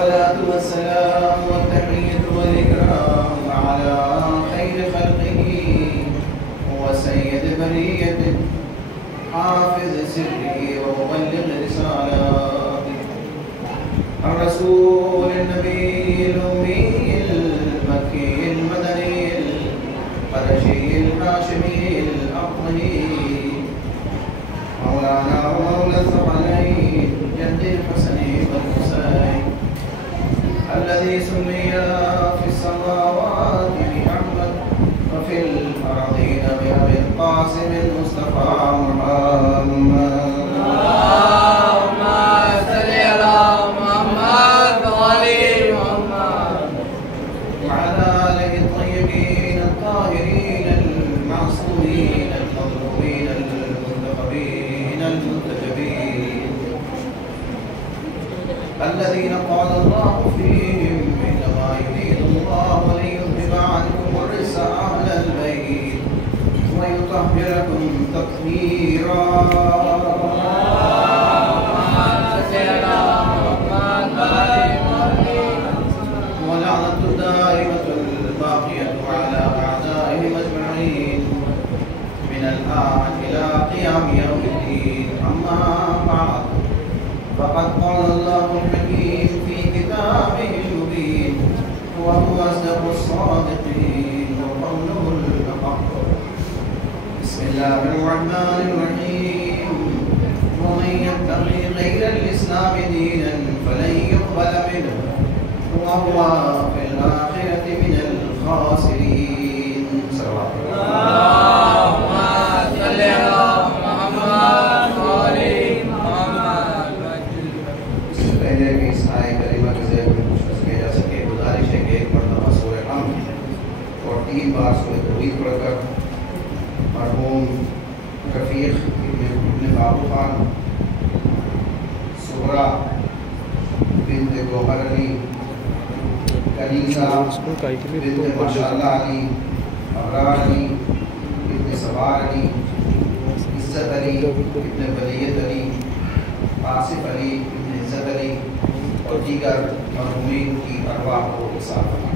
الصلاة والسلام والتحية والإكرام على خير خلقه وسيد بريته حافظ سره ومبلغ رسالاته الرسول النبي الأمي المكي المدني القرشي الهاشمي الأقطعي مولانا ومولى الثقلين جد الحسن والحسين الذي سمي في السماوات بأحمد وفي الأرضين بأبي القاسم المصطفى محمد. اللهم صل على محمد وآل محمد وعلى آله الطيبين الطاهرين المعصومين المظلومين المنتخبين المنتجبين الذين قال الله فيهم إنما يريد الله ليذهب عنكم الرجس أهل البيت ويطهركم تطهيرا. ولعنة الدائمة الباقية على أعدائهم أجمعين من الآن إلى قيام يوم الدين. أما بعد فقد قال الله الحكيم في كتابه المبين وهو أصدق الصادقين وقوله الحق. بسم الله الرحمن الرحيم. ومن يبتغي غير الإسلام دينا فلن يقبل منه وهو في الآخرة من الخاسرين. صلوات اللهم صل على محمد وآل محمد. اس سے پہلے کہ اس آیت کریمہ کے ذکر میں کچھ کیا جا سکے، گزارش ہے کہ ایک مرتبہ سورہ حمد اور 3 بار سورہ توحید پڑھ کر مرحوم رفیق ابن بابو خان، سغرا بنت گوہر علی، کنیزہ بنت ماشاءاللہ علی، ابرار علی بنت سوار علی، عزت علی ابن بلیت علی، آصف علی ابن عزت علی اور دیگر مرحومین کی ارواح کو حساب فرمائیں.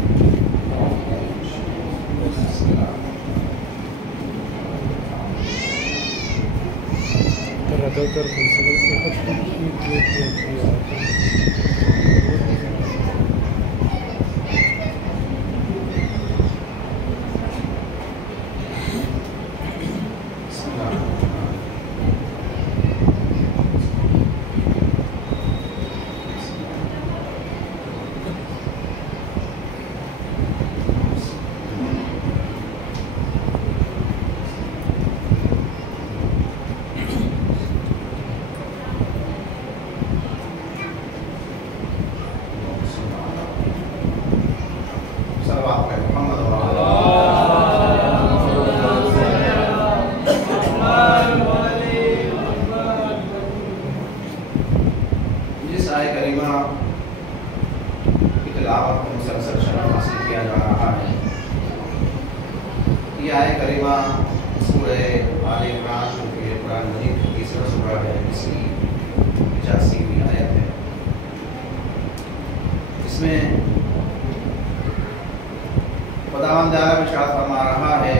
خداوند عالم ارشاد فرما رہا ہے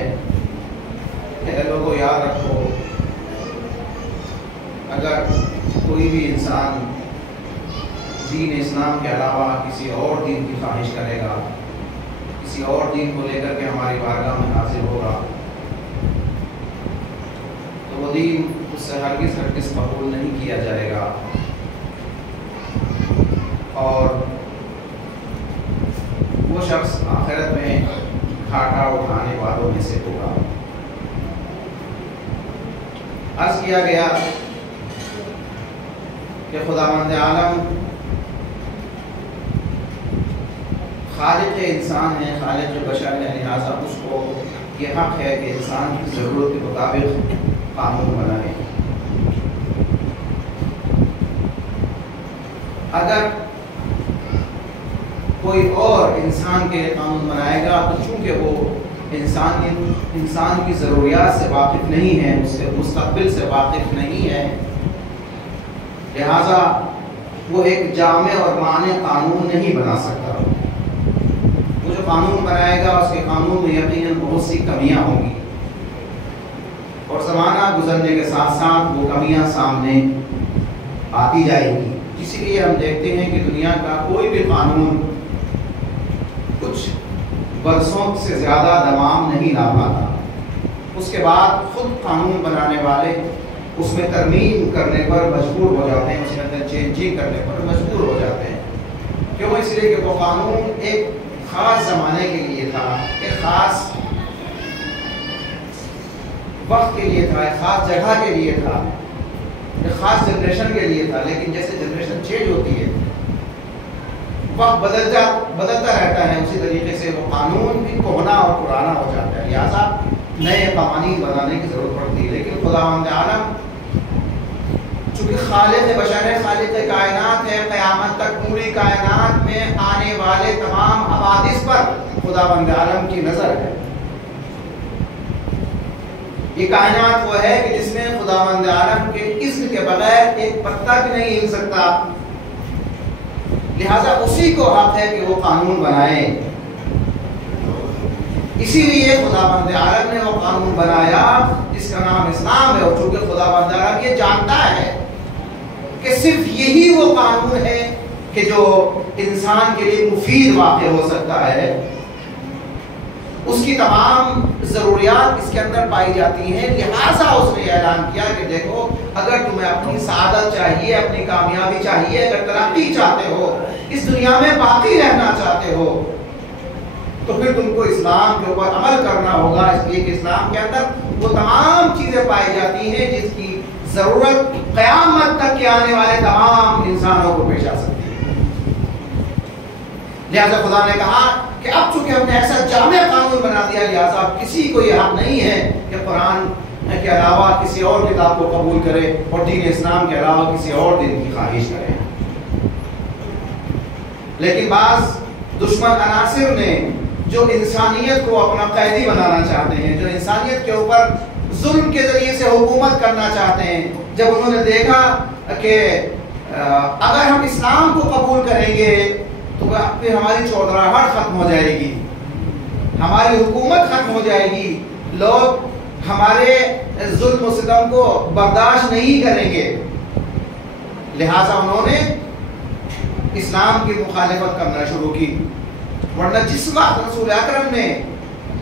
کہ اے لوگوں یاد رکھو، اگر کوئی بھی انسان دین اسلام کے علاوہ کسی اور دین کی خواہش کرے گا، کسی اور دین کو لے کر کے ہماری بارگاہ میں حاضر ہوگا، تو وہ دین اس سے ہرگز قبول نہیں کیا جائے گا اور وہ شخص آخرت میں گھاٹا اٹھانے والوں میں سے ہوگا. عرض کیا گیا کہ خداوند عالم خالق انسان ہے، خالق بشر ہے، لہٰذا اس کو یہ حق ہے کہ انسان کی ضرورت کے مطابق قانون بنائے. اگر کوئی اور انسان کے لیے قانون بنائے گا تو چونکہ وہ انسان کی ضروریات سے واقف نہیں ہے، اس کے مستقبل سے واقف نہیں ہے، لہذا وہ ایک جامع اور مانع قانون نہیں بنا سکتا. وہ جو قانون بنائے گا اس کے قانون میں یقیناً بہت سی کمیاں ہوں گی، اور زمانہ گزرنے کے ساتھ ساتھ وہ کمیاں سامنے آتی جائے گی. اسی لیے ہم دیکھتے ہیں کہ دنیا کا کوئی بھی قانون کچھ برسوں سے زیادہ دوام نہیں لا پاتا. اس کے بعد خود قانون بنانے والے اس میں ترمیم کرنے پر مجبور ہو جاتے ہیں، اس میں اندر چینجنگ کرنے پر مجبور ہو جاتے ہیں. کیوں؟ اس لیے کہ وہ قانون ایک خاص زمانے کے لیے تھا، ایک خاص وقت کے لیے تھا، ایک خاص جگہ کے لیے تھا، ایک خاص جنریشن کے لیے تھا. لیکن جیسے جنریشن چینج ہوتی ہے، وقت بدلتا رہتا ہے، اسی طریقے سے وہ قانون بھی کہنا اور پرانا ہو جاتا ہے. لہٰذا نئے قوانین بنانے کی ضرورت پڑتی ہے. لیکن خداوند عالم چونکہ خالق بشر ہے، خالق کائنات ہے، قیامت تک پوری کائنات میں آنے والے تمام حوادث پر خداوند عالم کی نظر ہے. یہ کائنات وہ ہے کہ جس میں خداوند عالم کے اذن کے بغیر ایک پتا بھی نہیں ہل سکتا. لہذا اسی کو حق ہے کہ وہ قانون بنائے. اسی لیے خداوند عالم نے وہ قانون بنایا جس کا نام اسلام ہے. اور چونکہ خداوند عالم یہ جانتا ہے کہ صرف یہی وہ قانون ہے کہ جو انسان کے لیے مفید واقع ہو سکتا ہے، اس کی تمام ضروریات اس کے اندر پائی جاتی ہیں. لہٰذا اس نے اعلان کیا کہ دیکھو، اگر تمہیں اپنی سعادت چاہیے، اپنی کامیابی چاہیے، اگر ترقی چاہتے ہو، اس دنیا میں باقی رہنا چاہتے ہو، تو پھر تم کو اسلام کے اوپر عمل کرنا ہوگا. اس لیے کہ اسلام کے اندر وہ تمام چیزیں پائی جاتی ہیں جس کی ضرورت قیامت تک کے آنے والے تمام انسانوں کو پیش آ سکتی ہے. لہذا خدا نے کہا کہ اب چونکہ ہم نے ایسا جامع قانون بنا دیا، لہذا کسی کو یہ حق نہیں ہے کہ قرآن کے علاوہ کسی اور کتاب کو قبول کرے اور دین اسلام کے علاوہ کسی اور دین کی خواہش کرے. لیکن بعض دشمن عناصر نے جو انسانیت کو اپنا قیدی بنانا چاہتے ہیں، جو انسانیت کے اوپر ظلم کے ذریعے سے حکومت کرنا چاہتے ہیں، جب انہوں نے دیکھا کہ اگر ہم اسلام کو قبول کریں گے تو پھر ہماری چودراہٹ ختم ہو جائے گی، ہماری حکومت ختم ہو جائے گی، لوگ ہمارے ظلم و ستم کو برداشت نہیں کریں گے. لہٰذا انہوں نے اسلام کی مخالفت کرنا شروع کی. ورنہ جس وقت رسول اکرم نے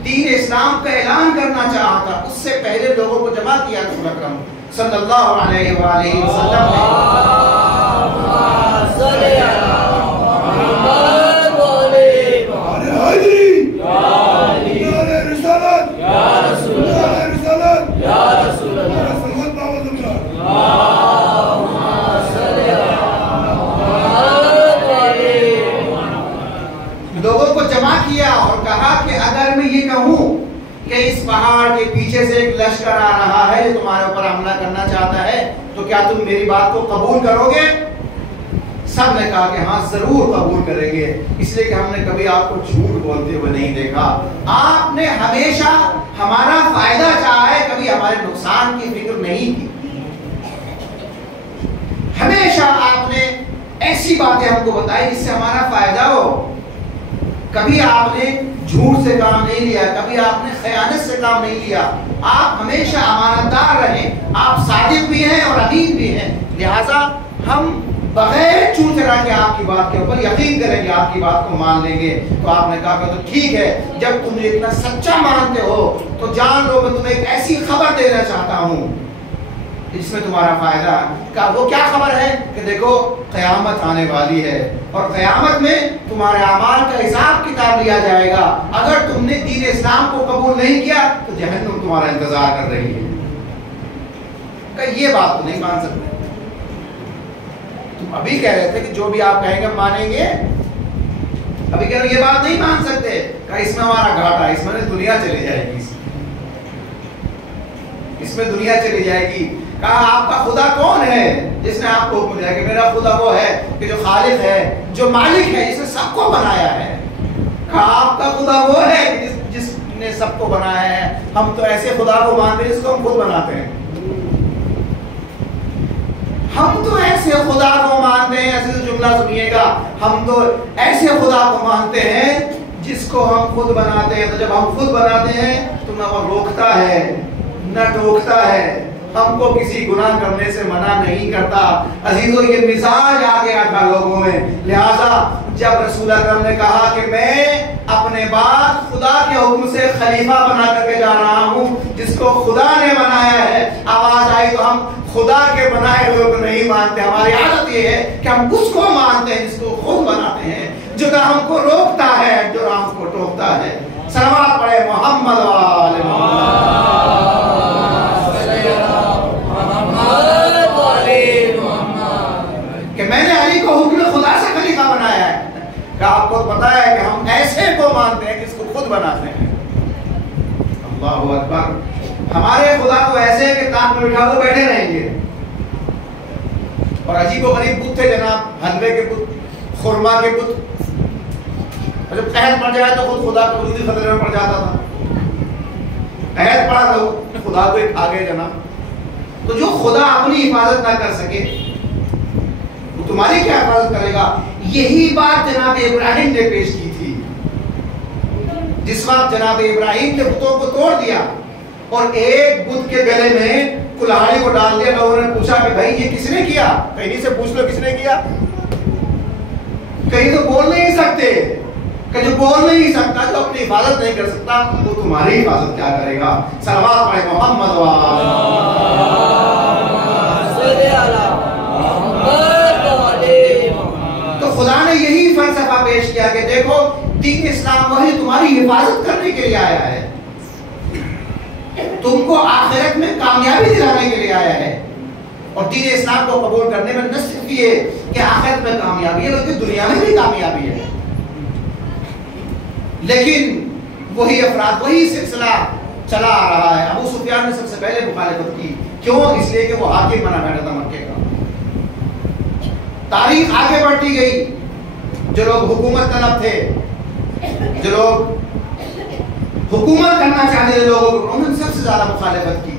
دین اسلام کا اعلان کرنا چاہا تھا، اس سے پہلے لوگوں کو جمع کیا رسول اکرم صلی اللہ علیہ وآلہ وسلم لوگوں کو جمع کیا اور کہا کہ اگر میں یہ کہوں کہ اس پہاڑ کے پیچھے سے ایک لشکر آ رہا ہے جو تمہارے اوپر حملہ کرنا چاہتا ہے، تو کیا تم میری بات کو قبول کرو گے؟ سب نے کہا کہ ہاں ضرور قبول کریں گے، اس لیے کہ ہم نے کبھی آپ کو جھوٹ بولتے ہوئے نہیں دیکھا. آپ نے ہمیشہ ہمارا فائدہ چاہا ہے، کبھی ہمارے نقصان کی فکر نہیں کی. ہمیشہ آپ نے ایسی باتیں ہم کو بتائی جس سے ہمارا فائدہ ہو. کبھی آپ نے جھوٹ سے کام نہیں لیا، کبھی آپ نے خیانت سے کام نہیں لیا. آپ ہمیشہ امانتدار رہے، آپ صادق بھی ہیں اور امین بھی ہیں. لہٰذا ہم بغیر چور چرا کے آپ کی بات کے اوپر یقین کریں گے، آپ کی بات کو مان لیں گے. تو آپ نے کہا کہ تو ٹھیک ہے، جب تم اتنا سچا مانتے ہو تو جان لو میں تمہیں ایک ایسی خبر دینا چاہتا ہوں جس میں تمہارا فائدہ ہے. کہ وہ کیا خبر ہے کہ دیکھو قیامت آنے والی ہے اور قیامت میں تمہارے اعمال کا حساب کتاب لیا جائے گا. اگر تم نے دین اسلام کو قبول نہیں کیا تو جہنم تمہارا انتظار کر رہی ہے. کہ یہ بات تو نہیں مان سکتے. تم ابھی کہہ رہے تھے کہ جو بھی آپ کہیں گے مانیں گے، ابھی کہہ رہے یہ بات نہیں مان سکتے. کہ اس میں ہمارا گھاٹا ہے، اس میں دنیا چلی جائے گی، اس میں دنیا چلی جائے گی. کہا آپ کا خدا کون ہے جس نے آپ کو حکم دیا؟ کہ میرا خدا وہ ہے کہ جو خالق ہے، جو مالک ہے، جس نے سب کو بنایا ہے. کہا آپ کا خدا وہ ہے جس نے سب کو بنایا ہے. ہم تو ایسے خدا کو مانتے ہیں جس کو ہم خود بناتے ہیں. ہم تو ایسے خدا کو مانتے ہیں، ایسے جملہ سنیے گا، ہم تو ایسے خدا کو مانتے ہیں جس کو ہم خود بناتے ہیں. تو جب ہم خود بناتے ہیں تو نہ وہ روکتا ہے نہ ٹوکتا ہے، ہم کو کسی گناہ کرنے سے منع نہیں کرتا. عزیزو یہ مزاج آ گیا تھا لوگوں میں. لہٰذا جب رسول اکرم نے کہا کہ میں اپنے بعد خدا کے حکم سے خلیفہ بنا کر کے جا رہا ہوں جس کو خدا نے بنایا ہے، آواز آئی تو ہم خدا کے بنائے ہوئے کو نہیں مانتے. ہماری عادت یہ ہے کہ ہم اس کو مانتے ہیں جس کو خود بناتے ہیں، جو نہ ہم کو روکتا ہے جو نہ ہم کو ٹوکتا ہے. صلوات پڑھے محمد و آل محمد. کہ میں نے علی کو حکم خدا سے خلیفہ بنایا ہے، کہ آپ کو پتا ہے کہ ہم ایسے کو مانتے ہیں جس کو خود بناتے ہیں. اللہ اکبر. ہمارے خدا کو ایسے ہے کہ تاق میں بٹھا دو بیٹھے رہیں گے. اور عجیب و غریب بت تھے جناب، حلوے کے بت، خرما کے بت. جب قحط پڑ جائے تو خود خدا کو وجودی خطرے میں پڑ جاتا تھا. قحط پڑا تو خدا کو ایک آگے جناب. تو جو خدا اپنی حفاظت نہ کر سکے وہ تمہاری کیا حفاظت کرے گا؟ یہی بات جناب ابراہیم نے پیش کی تھی. جس وقت جناب ابراہیم نے بتوں کو توڑ دیا اور ایک بت کے گلے میں کلہاڑی کو ڈال دیا، لوگوں نے پوچھا کہ بھائی یہ کس نے کیا؟ کہیں سے پوچھ لو کس نے کیا. کہیں تو بول نہیں سکتے، کہ جو بول نہیں سکتا، جو اپنی حفاظت نہیں کر سکتا، وہ تمہاری حفاظت کیا کرے گا؟ صلوات پڑھے محمد و تو خدا نے یہی فلسفہ پیش کیا کہ دیکھو دین اسلام وہی تمہاری حفاظت کرنے کے لیے آیا ہے، تم کو آخرت میں کامیابی دلانے کے لیے آیا ہے. اور دین اسلام کو قبول کرنے میں نہ صرف یہ کہ آخرت میں کامیابی ہے بلکہ دنیا میں بھی کامیابی ہے. لیکن وہی افراد، وہی سلسلہ چلا آ رہا ہے. ابو سفیان نے سب سے پہلے مخالفت کی. کیوں؟ اس لیے کہ وہ حاکم بنا بیٹھا تھا مکے کا. تاریخ آگے بڑھتی گئی. جو لوگ حکومت طلب تھے، جو لوگ حکومت کرنا چاہتے تھے لوگوں کو، انہوں نے سب سے زیادہ مخالفت کی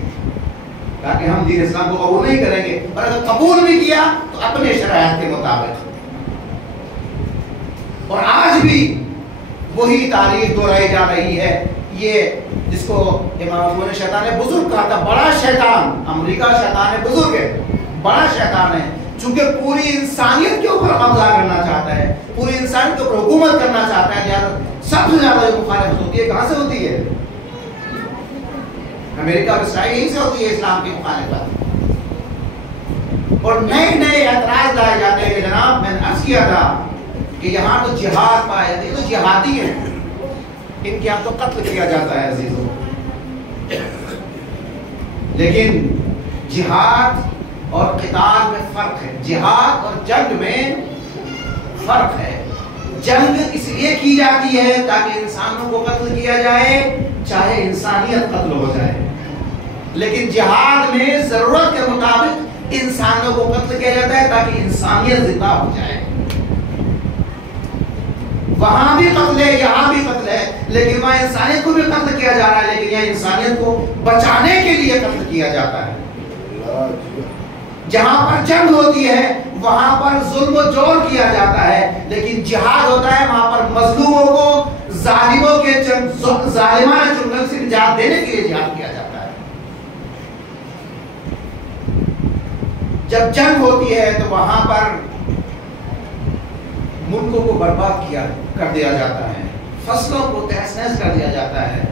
تاکہ ہم دین اسلام کو قبول نہیں کریں گے، اور اگر قبول بھی کیا تو اپنے شرائط کے مطابق. اور آج بھی وہی تاریخ دہرائی جا رہی ہے. یہ جس کو امام ابو نے شیطان بزرگ کہا تھا، بڑا شیطان، امریکہ شیطان بزرگ ہے، بڑا شیطان ہے، چونکہ پوری انسانیت کے اوپر قبضہ کرنا چاہتا ہے، پوری انسانیت کے اوپر حکومت کرنا چاہتا ہے. سب سے زیادہ جو مخالفت ہوتی ہے کہاں سے ہوتی ہے؟ امریکہ اور اسرائیل، یہیں سے ہوتی ہے اسلام کی مخالفت. اور نئے نئے اعتراض لائے جاتے ہیں کہ جناب میں نے عرض کیا تھا کہ یہاں تو جہاد پائے تھے، تو جہادی ہیں، ان کے یہاں تو قتل کیا جاتا ہے عزیزوں. لیکن جہاد اور قتال میں فرق ہے. جہاد اور جنگ میں فرق ہے. جنگ اس لیے کی جاتی ہے تاکہ انسانوں کو قتل کیا جائے، چاہے انسانیت قتل ہو جائے. لیکن جہاد میں ضرورت کے مطابق انسانوں کو قتل کیا جاتا ہے تاکہ انسانیت زندہ ہو جائے. وہاں بھی قتل ہے، یہاں بھی قتل ہے، لیکن وہاں انسانیت کو بھی قتل کیا جا رہا ہے، لیکن یہاں انسانیت کو بچانے کے لیے قتل کیا جاتا ہے. جہاں پر جنگ ہوتی ہے وہاں پر ظلم و جور کیا جاتا ہے، لیکن جہاد ہوتا ہے وہاں پر مظلوموں کو ظالموں کے ظالمانہ چنگل سے نجات دینے کے لیے جہاد کیا جاتا ہے. جب جنگ ہوتی ہے تو وہاں پر ملکوں کو برباد کر دیا جاتا ہے، فصلوں کو تہس نہس کر دیا جاتا ہے،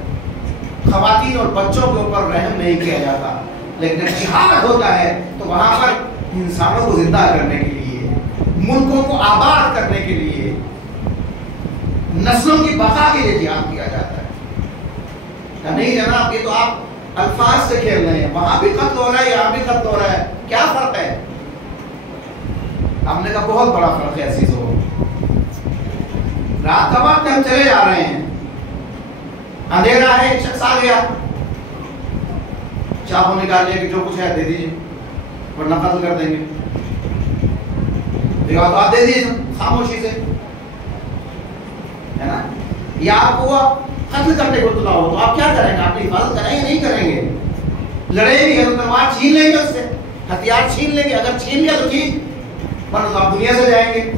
خواتین اور بچوں کے اوپر رحم نہیں کیا جاتا. لیکن جب جہاد ہوتا ہے تو وہاں پر انسانوں کو زندہ کرنے کے لیے، ملکوں کو آباد کرنے کے لیے، نسلوں کی بقا کے لیے جہاد کیا جاتا ہے. نہیں جناب یہ تو آپ الفاظ سے کھیل رہے ہیں، وہاں بھی قتل ہو رہا ہے یہاں بھی قتل ہو رہا ہے، کیا فرق ہے؟ ہم نے کہا بہت بڑا فرق ہے عزیزو. رات کا وقت ہم چلے جا رہے ہیں، اندھیرا ہے، ایک شخص آ گیا، چاقو نکال لیا کہ جو کچھ ہے دے دیجیے ورنہ قتل کر دیں گے. دیکھا تو آپ دے دیجیے خاموشی سے، ہے نا. یا آپ کو قتل کرنے کو اطلاع ہو تو آپ کیا کریں گے؟ آپ کی حفاظت کریں گے نہیں کریں گے؟ لڑیں گے تو تلوار چھین لیں گے اس سے، ہتھیار چھین لیں گے، اگر چھین لیا تو ٹھیک، ورنہ تو آپ دنیا سے جائیں گے،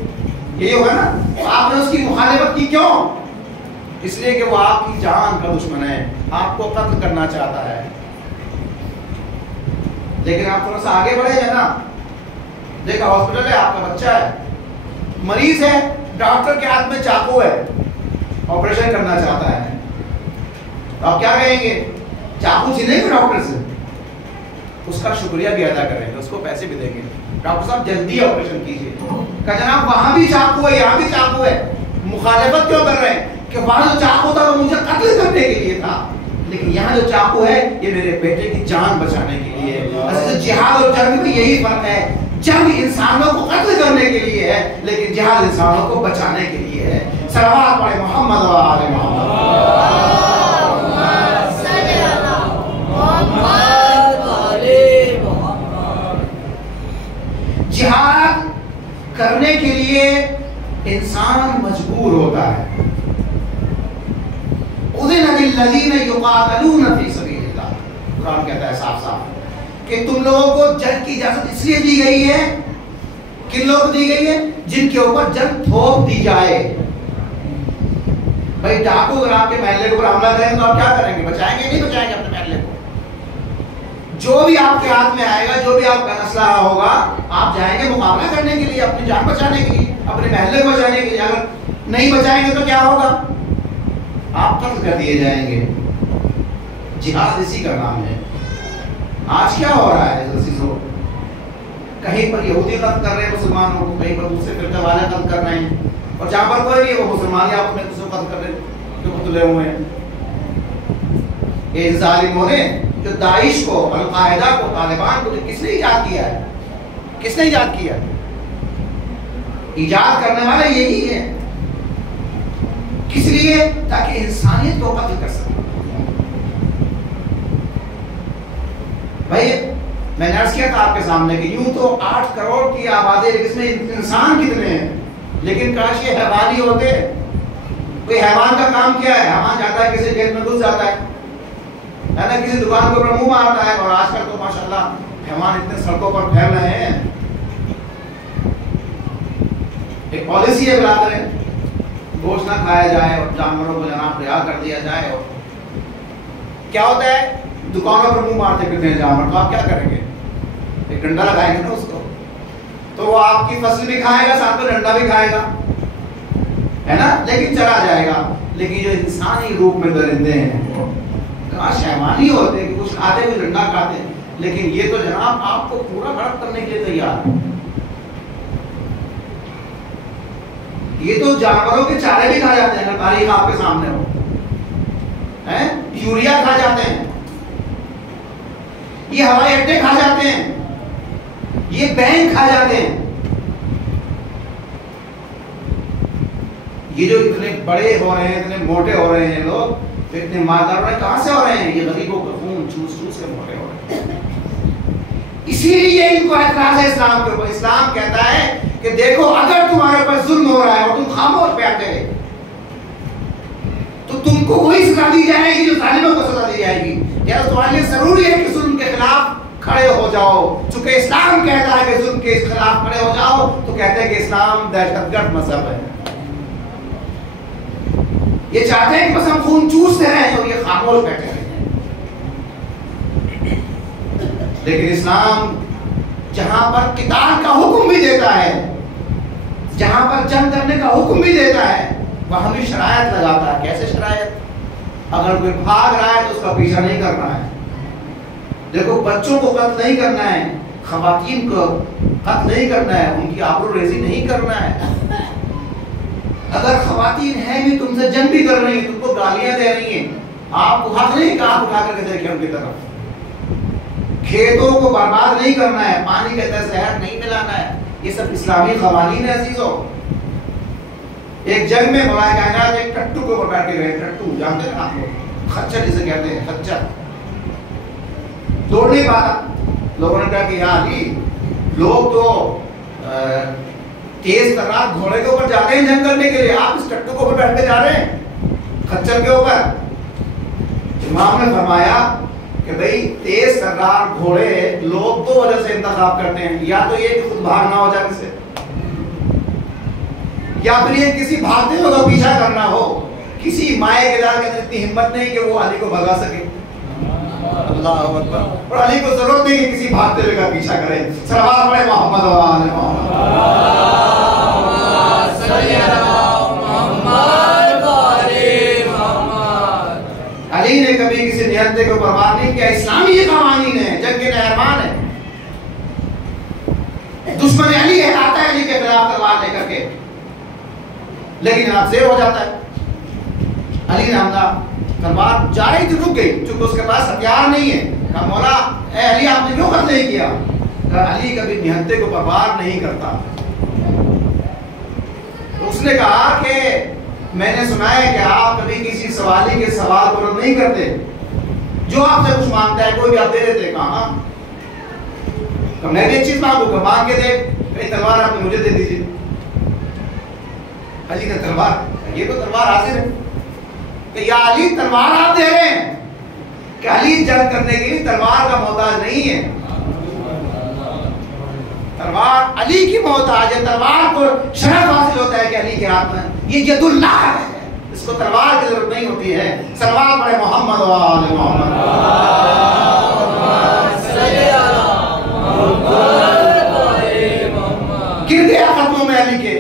یہی ہوگا نا. آپ نے اس کی مخالفت کی کیوں؟ اس لیے کہ وہ آپ کی جان کا دشمن ہے، آپ کو قتل کرنا چاہتا ہے. لیکن آپ تھوڑا سا آگے بڑھے ہیں نا، دیکھا ہاسپٹل ہے، آپ کا بچہ ہے، مریض ہے، ڈاکٹر کے ہاتھ میں چاقو ہے، آپریشن کرنا چاہتا ہے، تو آپ کیا کہیں گے؟ چاقو چھینیں گے ڈاکٹر سے؟ اس کا شکریہ بھی ادا کریں گے، اس کو پیسے بھی دیں گے، ڈاکٹر صاحب جلدی آپریشن کیجیے. کہ جناب وہاں بھی چاقو ہے، یہاں بھی چاقو ہے، مخالفت کیوں کر رہے ہیں؟ کہ وہاں جو چاقو تھا وہ مجھے قتل کرنے کے لیے تھا، لیکن یہاں جو چاقو ہے یہ میرے بیٹے کی جان بچانے کے لیے ہے. اصل جہاد اور جنگ میں یہی فرق ہے، جنگ انسانوں کو قتل کرنے کے لیے ہے، لیکن جہاد انسانوں کو بچانے کے لیے ہے. صلوات پڑھیں محمد و آل محمد. جہاد کرنے کے لیے انسان مجبور ہوتا ہے. اذن للذین یقاتلون فی سبیل اللہ، قرآن کہتا ہے صاف صاف کہ تم لوگوں کو جنگ کی اجازت اس لیے دی گئی ہے. کن لوگوں کو دی گئی ہے؟ جن کے اوپر جنگ تھوپ دی جائے. بھائی ڈاکو اگر آپ کے محلے کے اوپر حملہ کریں تو آپ کیا کریں گے؟ بچائیں گے؟ نہیں بچائیں گے اپنے محلے کو. جو بھی آپ کے ہاتھ میں آئے گا، جو بھی آپ کا اسلحہ ہوگا، آپ جائیں گے مقابلہ کرنے کے لیے، اپنی جان بچانے کے لیے، اپنے محلے کو بچانے کے لیے. اگر نہیں بچائیں گے تو کیا ہوگا؟ آپ قتل کر دیے جائیں گے. جہاد اسی کا نام ہے. آج کیا ہو رہا ہے عزیزو؟ کہیں پر یہودی قتل کر رہے ہیں مسلمانوں کو، کہیں پر دوسرے فرقے والے قتل کر رہے ہیں، اور جہاں پر کوئی نہیں وہ مسلمان ہی آپ میں دوسرے قتل کر رہے ہیں جو قتلے ہوئے ہیں. یہ ظالموں نے جو داعش کو، القاعدہ کو، طالبان کو کس نے ایجاد کیا ہے؟ کس نے ایجاد کیا؟ ایجاد کرنے والے یہی ہے. کس لیے؟ تاکہ انسانیت کو قتل کر سکے. بھائی میں نے عرض کیا تھا آپ کے سامنے کہ یوں تو 8 کروڑ کی آبادی ہے، اس میں انسان کتنے ہیں، لیکن کاش یہ حیوان ہی ہوتے. کوئی حیوان کا کام کیا ہے؟ حیوان جاتا ہے کسی کھیت میں گھس جاتا ہے نا، کسی دکان کے اوپر منہ مارتا ہے. اور آج کل تو ماشاءاللہ حیوان اتنے سڑکوں پر پھیل رہے ہیں. ایک پالیسی ہے برادر ہے، گوشت نہ کھایا جائے اور جانوروں کو جناب رہا کر دیا جائے. اور کیا ہوتا ہے؟ دکانوں پر منہ مارتے پھرتے ہیں جانور، تو آپ کیا کریں گے؟ ایک ڈنڈا لگائیں گے نا اس کو، تو وہ آپ کی فصل بھی کھائے گا، ساتھ میں ڈنڈا بھی کھائے گا، ہے نا، لیکن چلا جائے گا. لیکن جو انسانی روپ میں درندے ہیں، کاش حیوان ہی ہوتے کہ کچھ کھاتے کچھ ڈنڈا کھاتے، لیکن یہ تو جناب آپ کو پورا غرق کرنے کے لیے تیار ہے. یہ تو جانوروں کے چارے بھی کھا جاتے ہیں، اگر تاریخ آپ کے سامنے ہو، یوریا کھا جاتے ہیں، یہ ہوائی اڈے کھا جاتے ہیں، یہ بینک کھا جاتے ہیں. یہ جو اتنے بڑے ہو رہے ہیں، اتنے موٹے ہو رہے ہیں لوگ، اتنے مالدار ہو رہے ہیں، کہاں سے ہو رہے ہیں؟ یہ غریبوں کا خون چوس چوس کے موٹے ہو رہے ہیں. اسی لیے ان کو اعتراض ہے اسلام کے اوپر. اسلام کہتا ہے کہ دیکھو اگر تمہارے اوپر ظلم ہو رہا ہے اور تم خاموش بیٹھے تو تم کو وہی سزا دی جائے گی جو ظالموں کو سزا دی جائے گی. یا تمہارے لیے ضروری ہے کہ ظلم کے خلاف کھڑے ہو جاؤ. چونکہ اسلام کہتا ہے کہ ظلم کے خلاف کھڑے ہو جاؤ، تو کہتے ہیں کہ اسلام دہشت گرد مذہب ہے. یہ چاہتے ہیں کہ بس ہم خون چوستے رہیں اور یہ خاموش بیٹھے رہیں. لیکن اسلام جہاں پر قتال کا حکم بھی دیتا ہے، جہاں پر جنگ کرنے کا حکم بھی دیتا ہے، وہاں بھی شرائط لگاتا ہے. کیسے شرائط؟ اگر کوئی بھاگ رہا ہے تو اس کا پیچھا نہیں کرنا ہے. دیکھو بچوں کو قتل نہیں کرنا ہے، خواتین کو قتل نہیں کرنا ہے، ان کی آبرو ریزی نہیں کرنا ہے. اگر خواتین ہیں بھی تم سے جنگ بھی کر رہی ہیں، تم کو گالیاں دے رہی ہیں، آپ کو حق نہیں کہ آپ اٹھا کر کے دیکھیں ان کی طرف. کھیتوں کو برباد نہیں کرنا ہے، پانی کے تحت زہر نہیں ملانا ہے. یہ سب اسلامی قوانین ہے عزیزو. ایک جنگ میں مولا کائنات ایک ٹٹو کے اوپر بیٹھ کے گئے. ٹٹو جانتے ہیں آپ لوگ؟ خچر جسے کہتے ہیں، خچر. دوڑ نہیں پاتا. لوگوں نے کہا کہ یا علی، لوگ تو تیز ترار گھوڑے کے اوپر جاتے ہیں جنگ کرنے کے لیے، آپ اس ٹٹو کے اوپر بیٹھ کے جا رہے ہیں، خچر کے اوپر. امام نے فرمایا کہ بھئی تیز ترار گھوڑے لوگ دو وجہ سے انتخاب کرتے ہیں، یا تو یہ کہ خود بھاگنا ہو جانے سے، یا پھر یہ کسی بھاگتے ہوئے کا پیچھا کرنا ہو. کسی مائع کے دار کے اندر اتنی ہمت نہیں کہ وہ علی کو بھگا سکے. اللہ اکبر. اور علی کو ضرورت نہیں کہ کسی بھاگتے ہوئے کا پیچھا کرے. صلوات پڑھے محمد و آل محمد. علی نے کبھی کسی نہتے کو پرواہ نہیں کیا. اسلامی یہ قوانین ہے، جنگ کے نہرمان ہے. دشمن علی ہے، آتا ہے علی کے خلاف تلوار لے کر کے، لیکن آپ زیر ہو جاتا ہے. علی نے حملہ تلوار جا رہی تھی، رک گئی چونکہ اس کے پاس ہتھیار نہیں ہے. کہا مولا اے علی آپ نے کیوں قتل نہیں کیا؟ کہا علی کبھی نہتے کو پرواہ نہیں کرتا. اس نے کہا کہ میں نے سنا ہے کہ آپ کبھی کسی سوالی کے سوال کو رد نہیں کرتے، جو آپ سے کچھ مانگتا ہے کوئی بھی آپ دے دیتے. کہاں کہ میں بھی ایک چیز مانگوں گا، مانگ کے دے. کہیں تلوار آپ نے مجھے دے دیجیے. علی نے تلوار، یہ تو تلوار حاضر ہے کہ یا علی تلوار آپ دے رہے ہیں، کہ علی جنگ کرنے کے لیے تلوار کا محتاج نہیں ہے. تلوار علی کی محتاج ہے. تلوار کو شرف حاصل ہوتا ہے کہ علی کے ہاتھ میں یہ ید اللہ ہے، اس کو تلوار کی ضرورت نہیں ہوتی ہے. صلوات پڑھے محمد و آل محمد. گر گیا قدموں میں علی کے.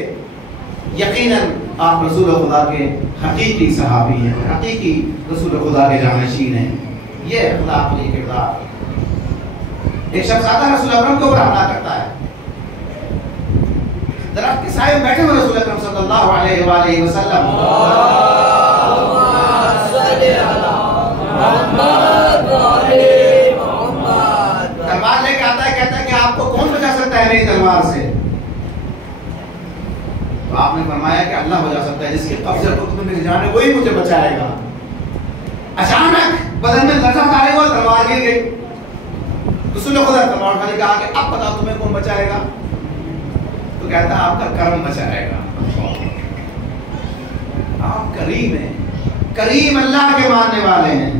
یقیناً آپ رسول خدا کے حقیقی صحابی ہیں، حقیقی رسول خدا کے جانشین ہیں. یہ اخلاق علی کردار. ایک شخص آتا ہے رسول اکرم کو حملہ کرتا ہے. درخت کے سائے میں بیٹھے ہوئے رسول اکرم صلی اللہ علیہ وآلہ وسلم تلوار لے کے آتا ہے، کہتا ہے کہ آپ کو کون بچا سکتا ہے میری تلوار سے؟ تو آپ نے فرمایا کہ اللہ بچا سکتا ہے، جس کے قبضے کو تم نے جانے وہی مجھے بچائے گا. اچانک بدن میں لرزہ اتارے ہوا تلوار گر گئی. رسول خدا تلوار کھانے کہا کہ اب بتاؤ تمہیں کون بچائے گا؟ تو کہتا ہے آپ کا کرم بچائے گا. آپ کریم ہیں، کریم اللہ کے ماننے والے ہیں.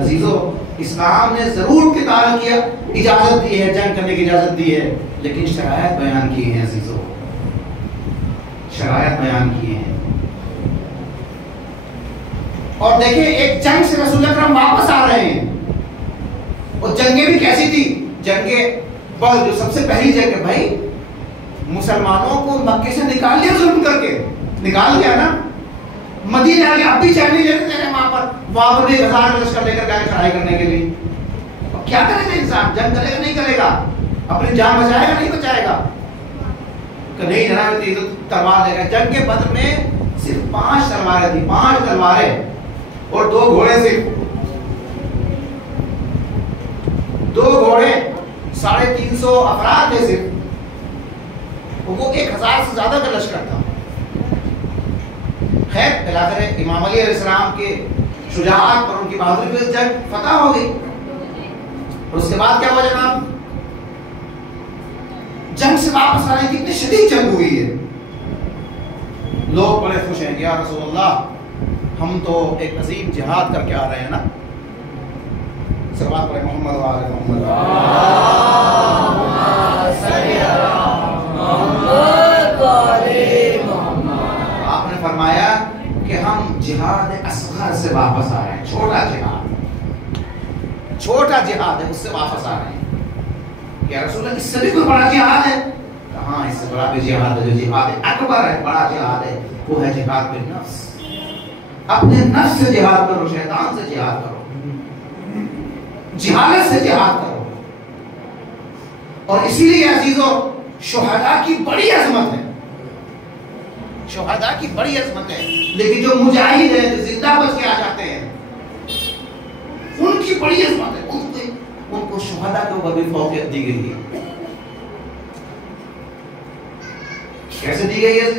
عزیزو اسلام نے ضرور قتال کیا، اجازت دی ہے، جنگ کرنے کی اجازت دی ہے، لیکن شرائط بیان کی ہیں. عزیزو شرائط بیان کی ہیں. اور دیکھیں ایک جنگ سے رسول اکرم واپس آ رہے ہیں. اور جنگیں بھی کیسی تھی؟ جنگیں بدر جو سب سے پہلی جنگ ہے. بھائی مسلمانوں کو مکے سے نکال لیا ظلم کر کے، نکال لیا نا. مدینے والے اب بھی چین نہیں لیتے تھے وہاں پر بھی 1000 لشکر لے کر گئے چڑھائی کرنے کے لیے. کیا کرے گا انسان؟ جنگ کرے گا نہیں کرے گا؟ اپنی جان بچائے گا نہیں بچائے گا؟ کہ نہیں جناب تلوار لے گا. جنگ کے بدر میں صرف 5 تلواریں تھی، 5 تلواریں اور 2 گھوڑے. صرف 2 گھوڑے 350 افراد تھے صرف. وہ 1000 سے زیادہ کا لشکر تھا. خیر بلاخر امام علی علیہ السلام کے شجاعت اور ان کی بہادری پہ جنگ فتح ہو گئی. اور اس کے بعد کیا ہوا جناب؟ جنگ سے واپس آنے کی اتنی شدید جنگ ہوئی ہے. لوگ بڑے خوش ہیں کہ یا رسول اللہ ہم تو ایک عظیم جہاد کر کے آ رہے ہیں نا. صلوات پڑھے محمد و آل محمد. آپ نے فرمایا کہ ہم جہاد اصغر سے واپس آ رہے ہیں. چھوٹا جہاد ہے، اس سے واپس آ رہے ہیں. یا رسول اللہ اس سے بھی کوئی بڑا جہاد ہے؟ ہاں اس سے بڑا بھی جہاد ہے، جو جہاد اکبر ہے، بڑا جہاد ہے، وہ ہے جہاد بالنفس. اپنے نفس سے جہاد کرو، شیطان سے جہاد کرو، جہالت سے جہاد کرو. اور اسی لیے عزیزو شہداء کی بڑی عظمت ہے، شہداء کی بڑی عظمت ہے. لیکن جو مجاہد ہیں، جو زندہ بچ کے آ جاتے ہیں، ان کی بڑی عظمت ہے. ان کو شہداء کے اوپر بھی فوقیت دی گئی ہے. کیسے دی گئی ہے؟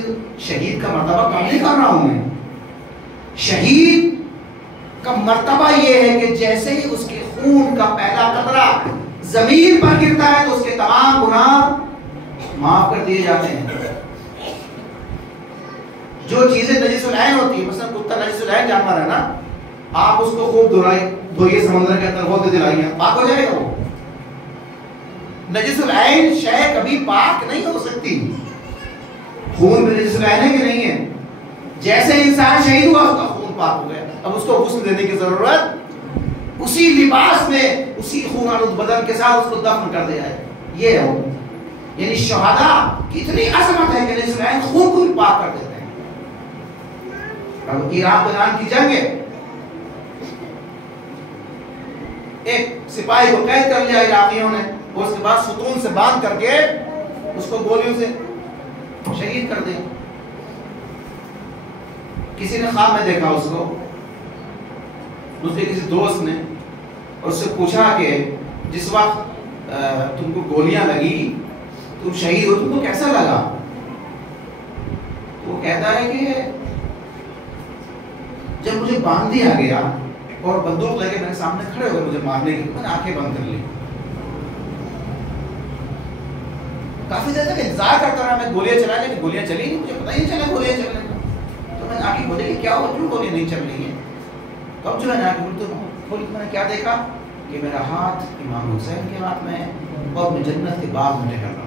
شہید کا مرتبہ کم نہیں کر رہا ہوں میں. شہید کا مرتبہ یہ ہے کہ جیسے ہی اس کے خون کا پہلا قطرہ زمین پر گرتا ہے تو اس کے تمام گناہ معاف کر دیے جاتے ہیں. جو چیزیں نجس العین ہوتی ہیں، مثلا کتا نجس العین جانور ہے نا، آپ اس کو خوب دھوئیے سمندر کے اندر ہوتے دلائیے، پاک ہو جائے گا وہ؟ نجس العین شے کبھی پاک نہیں ہو سکتی. خون میں نجس العین ہے کہ نہیں ہے؟ جیسے انسان شہید ہوا اس کا خون پاک ہو گیا، اب اس کو غسل دینے کی ضرورت، اسی لباس میں اسی خون آلود بدن کے ساتھ اس کو دفن کر دیا ہے. یہ ہے یعنی شہداء کی اتنی عظمت ہے کہ نجس العین خون کو بھی پاک کر دیتے ہیں. اب عراق ایران کی جنگ ہے، ایک سپاہی کو قید کر لیا عراقیوں نے، اور اس کے بعد ستون سے باندھ کر کے اس کو گولیوں سے شہید کر دیا. کسی نے خواب میں دیکھا اس کو، اس کے کسی دوست نے، اور اس سے پوچھا کہ جس وقت تم کو گولیاں لگی تم شہید ہو، تم کو کیسا لگا؟ تو وہ کہتا ہے کہ جب مجھے باندھ دیا گیا اور بندوق لے کے میرے سامنے کھڑے ہوئے مجھے مارنے کے، میں نے آنکھیں بند کر لی، کافی دیر تک انتظار کرتا رہا میں گولیاں چلانے کی، گولیاں چلی نہیں، مجھے پتہ ہی نہیں چلا گولیاں چلنے کا. تو میں نے آنکھیں کھولی کہ کیا ہوا، کیوں گولیاں نہیں چل رہی ہیں؟ تب جو میں نے آنکھیں کھولی میں نے کیا دیکھا کہ میرا ہاتھ امام حسین کے ہاتھ میں ہے اور میں جنت کے باغ میں ٹہل رہا ہوں.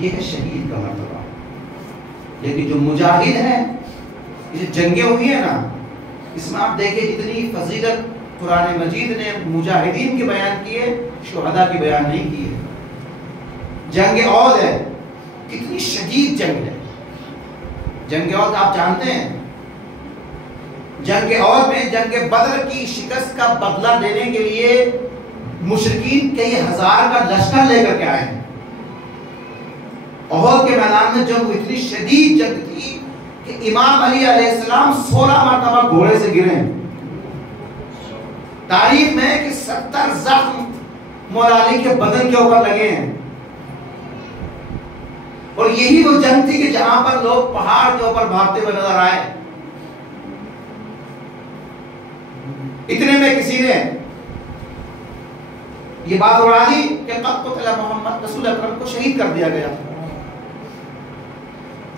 یہ ہے شہید کا مرتبہ. لیکن جو مجاہد ہے، یہ جنگیں ہوئی ہیں نا، اس میں آپ دیکھیں جتنی فضیلت قرآن مجید نے مجاہدین کے بیان کی ہے، شہداء کی بیان نہیں کی ہے. جنگ عہد ہے، کتنی شدید جنگ ہے. جنگ عہد آپ جانتے ہیں، جنگ عہد میں جنگ بدر کی شکست کا بدلہ لینے کے لیے مشرکین کئی ہزار کا لشکر لے کر کے آئے ہیں. عہد کے میدان میں جنگ اتنی شدید جنگ تھی کہ امام علی علیہ السلام 16 مرتبہ گھوڑے سے گرے ہیں. تاریخ میں کہ 70 زخم مولا علی کے بدن کے اوپر لگے ہیں. اور یہی وہ جنگ تھی کہ جہاں پر لوگ پہاڑ کے اوپر بھاگتے ہوئے نظر آئے. اتنے میں کسی نے یہ بات اڑا دی کہ قد قتل محمد، رسول اکرم کو شہید کر دیا گیا.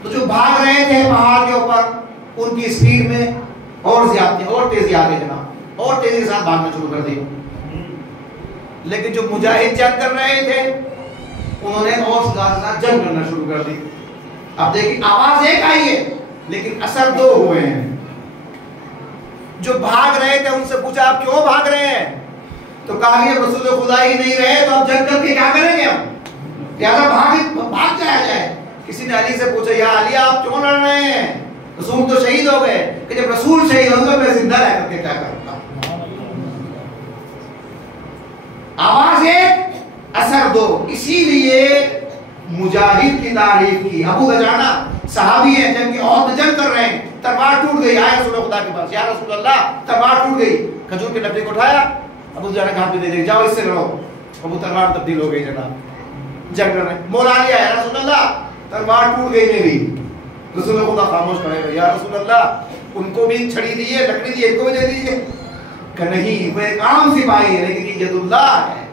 تو جو بھاگ رہے تھے پہاڑ کے اوپر، ان کی سپیڈ میں اور زیادتی اور تیزی آ گئی جناب، اور تیزی کے ساتھ بھاگنا شروع کر دی. لیکن جو مجاہد جنگ کر رہے تھے انہوں نے اور زیادہ جنگ کرنا شروع کر دی. اب دیکھیں آواز ایک آئی ہے لیکن اثر دو ہوئے ہیں. جو بھاگ رہے تھے ان سے پوچھا آپ کیوں بھاگ رہے ہیں؟ تو کہا کہ رسول خدا ہی نہیں رہے تو اب جنگ کر کے کیا کریں گے؟ ہم لہذا بھاگ جایا جائے. کسی نے علی سے پوچھا یا علی آپ کیوں لڑ رہے ہیں؟ رسول تو شہید ہو گئے. کہ جب رسول شہید ہو گئے میں زندہ رہ کر کے کیا کروں گا؟ آواز ایک اثر دو. اسی لیے مجاہد کی تعریف کی. ابو دجانہ صحابی ہیں، جنگ عہد میں جنگ کر رہے ہیں، تلوار ٹوٹ گئی، آئے رسول خدا کے پاس، یا رسول اللہ تلوار ٹوٹ گئی. کھجور کے ڈبے کو اٹھایا، ابو دجانہ کے ہاتھ میں دے دے جاؤ اس سے لڑو. ابو تلوار تبدیل ہو گئی جناب، جنگ کر رہے ہیں. مولا علی آیا رسول اللہ تلوار ٹوٹ گئی میری. رسول خدا خاموش کھڑے ہوئے، یا رسول اللہ ان کو بھی چھڑی دیے، لکڑی دی، ان کو بھی دے دیجیے. کہ نہیں وہ ایک عام سپاہی ہے لیکن یہ ید اللہ ہے،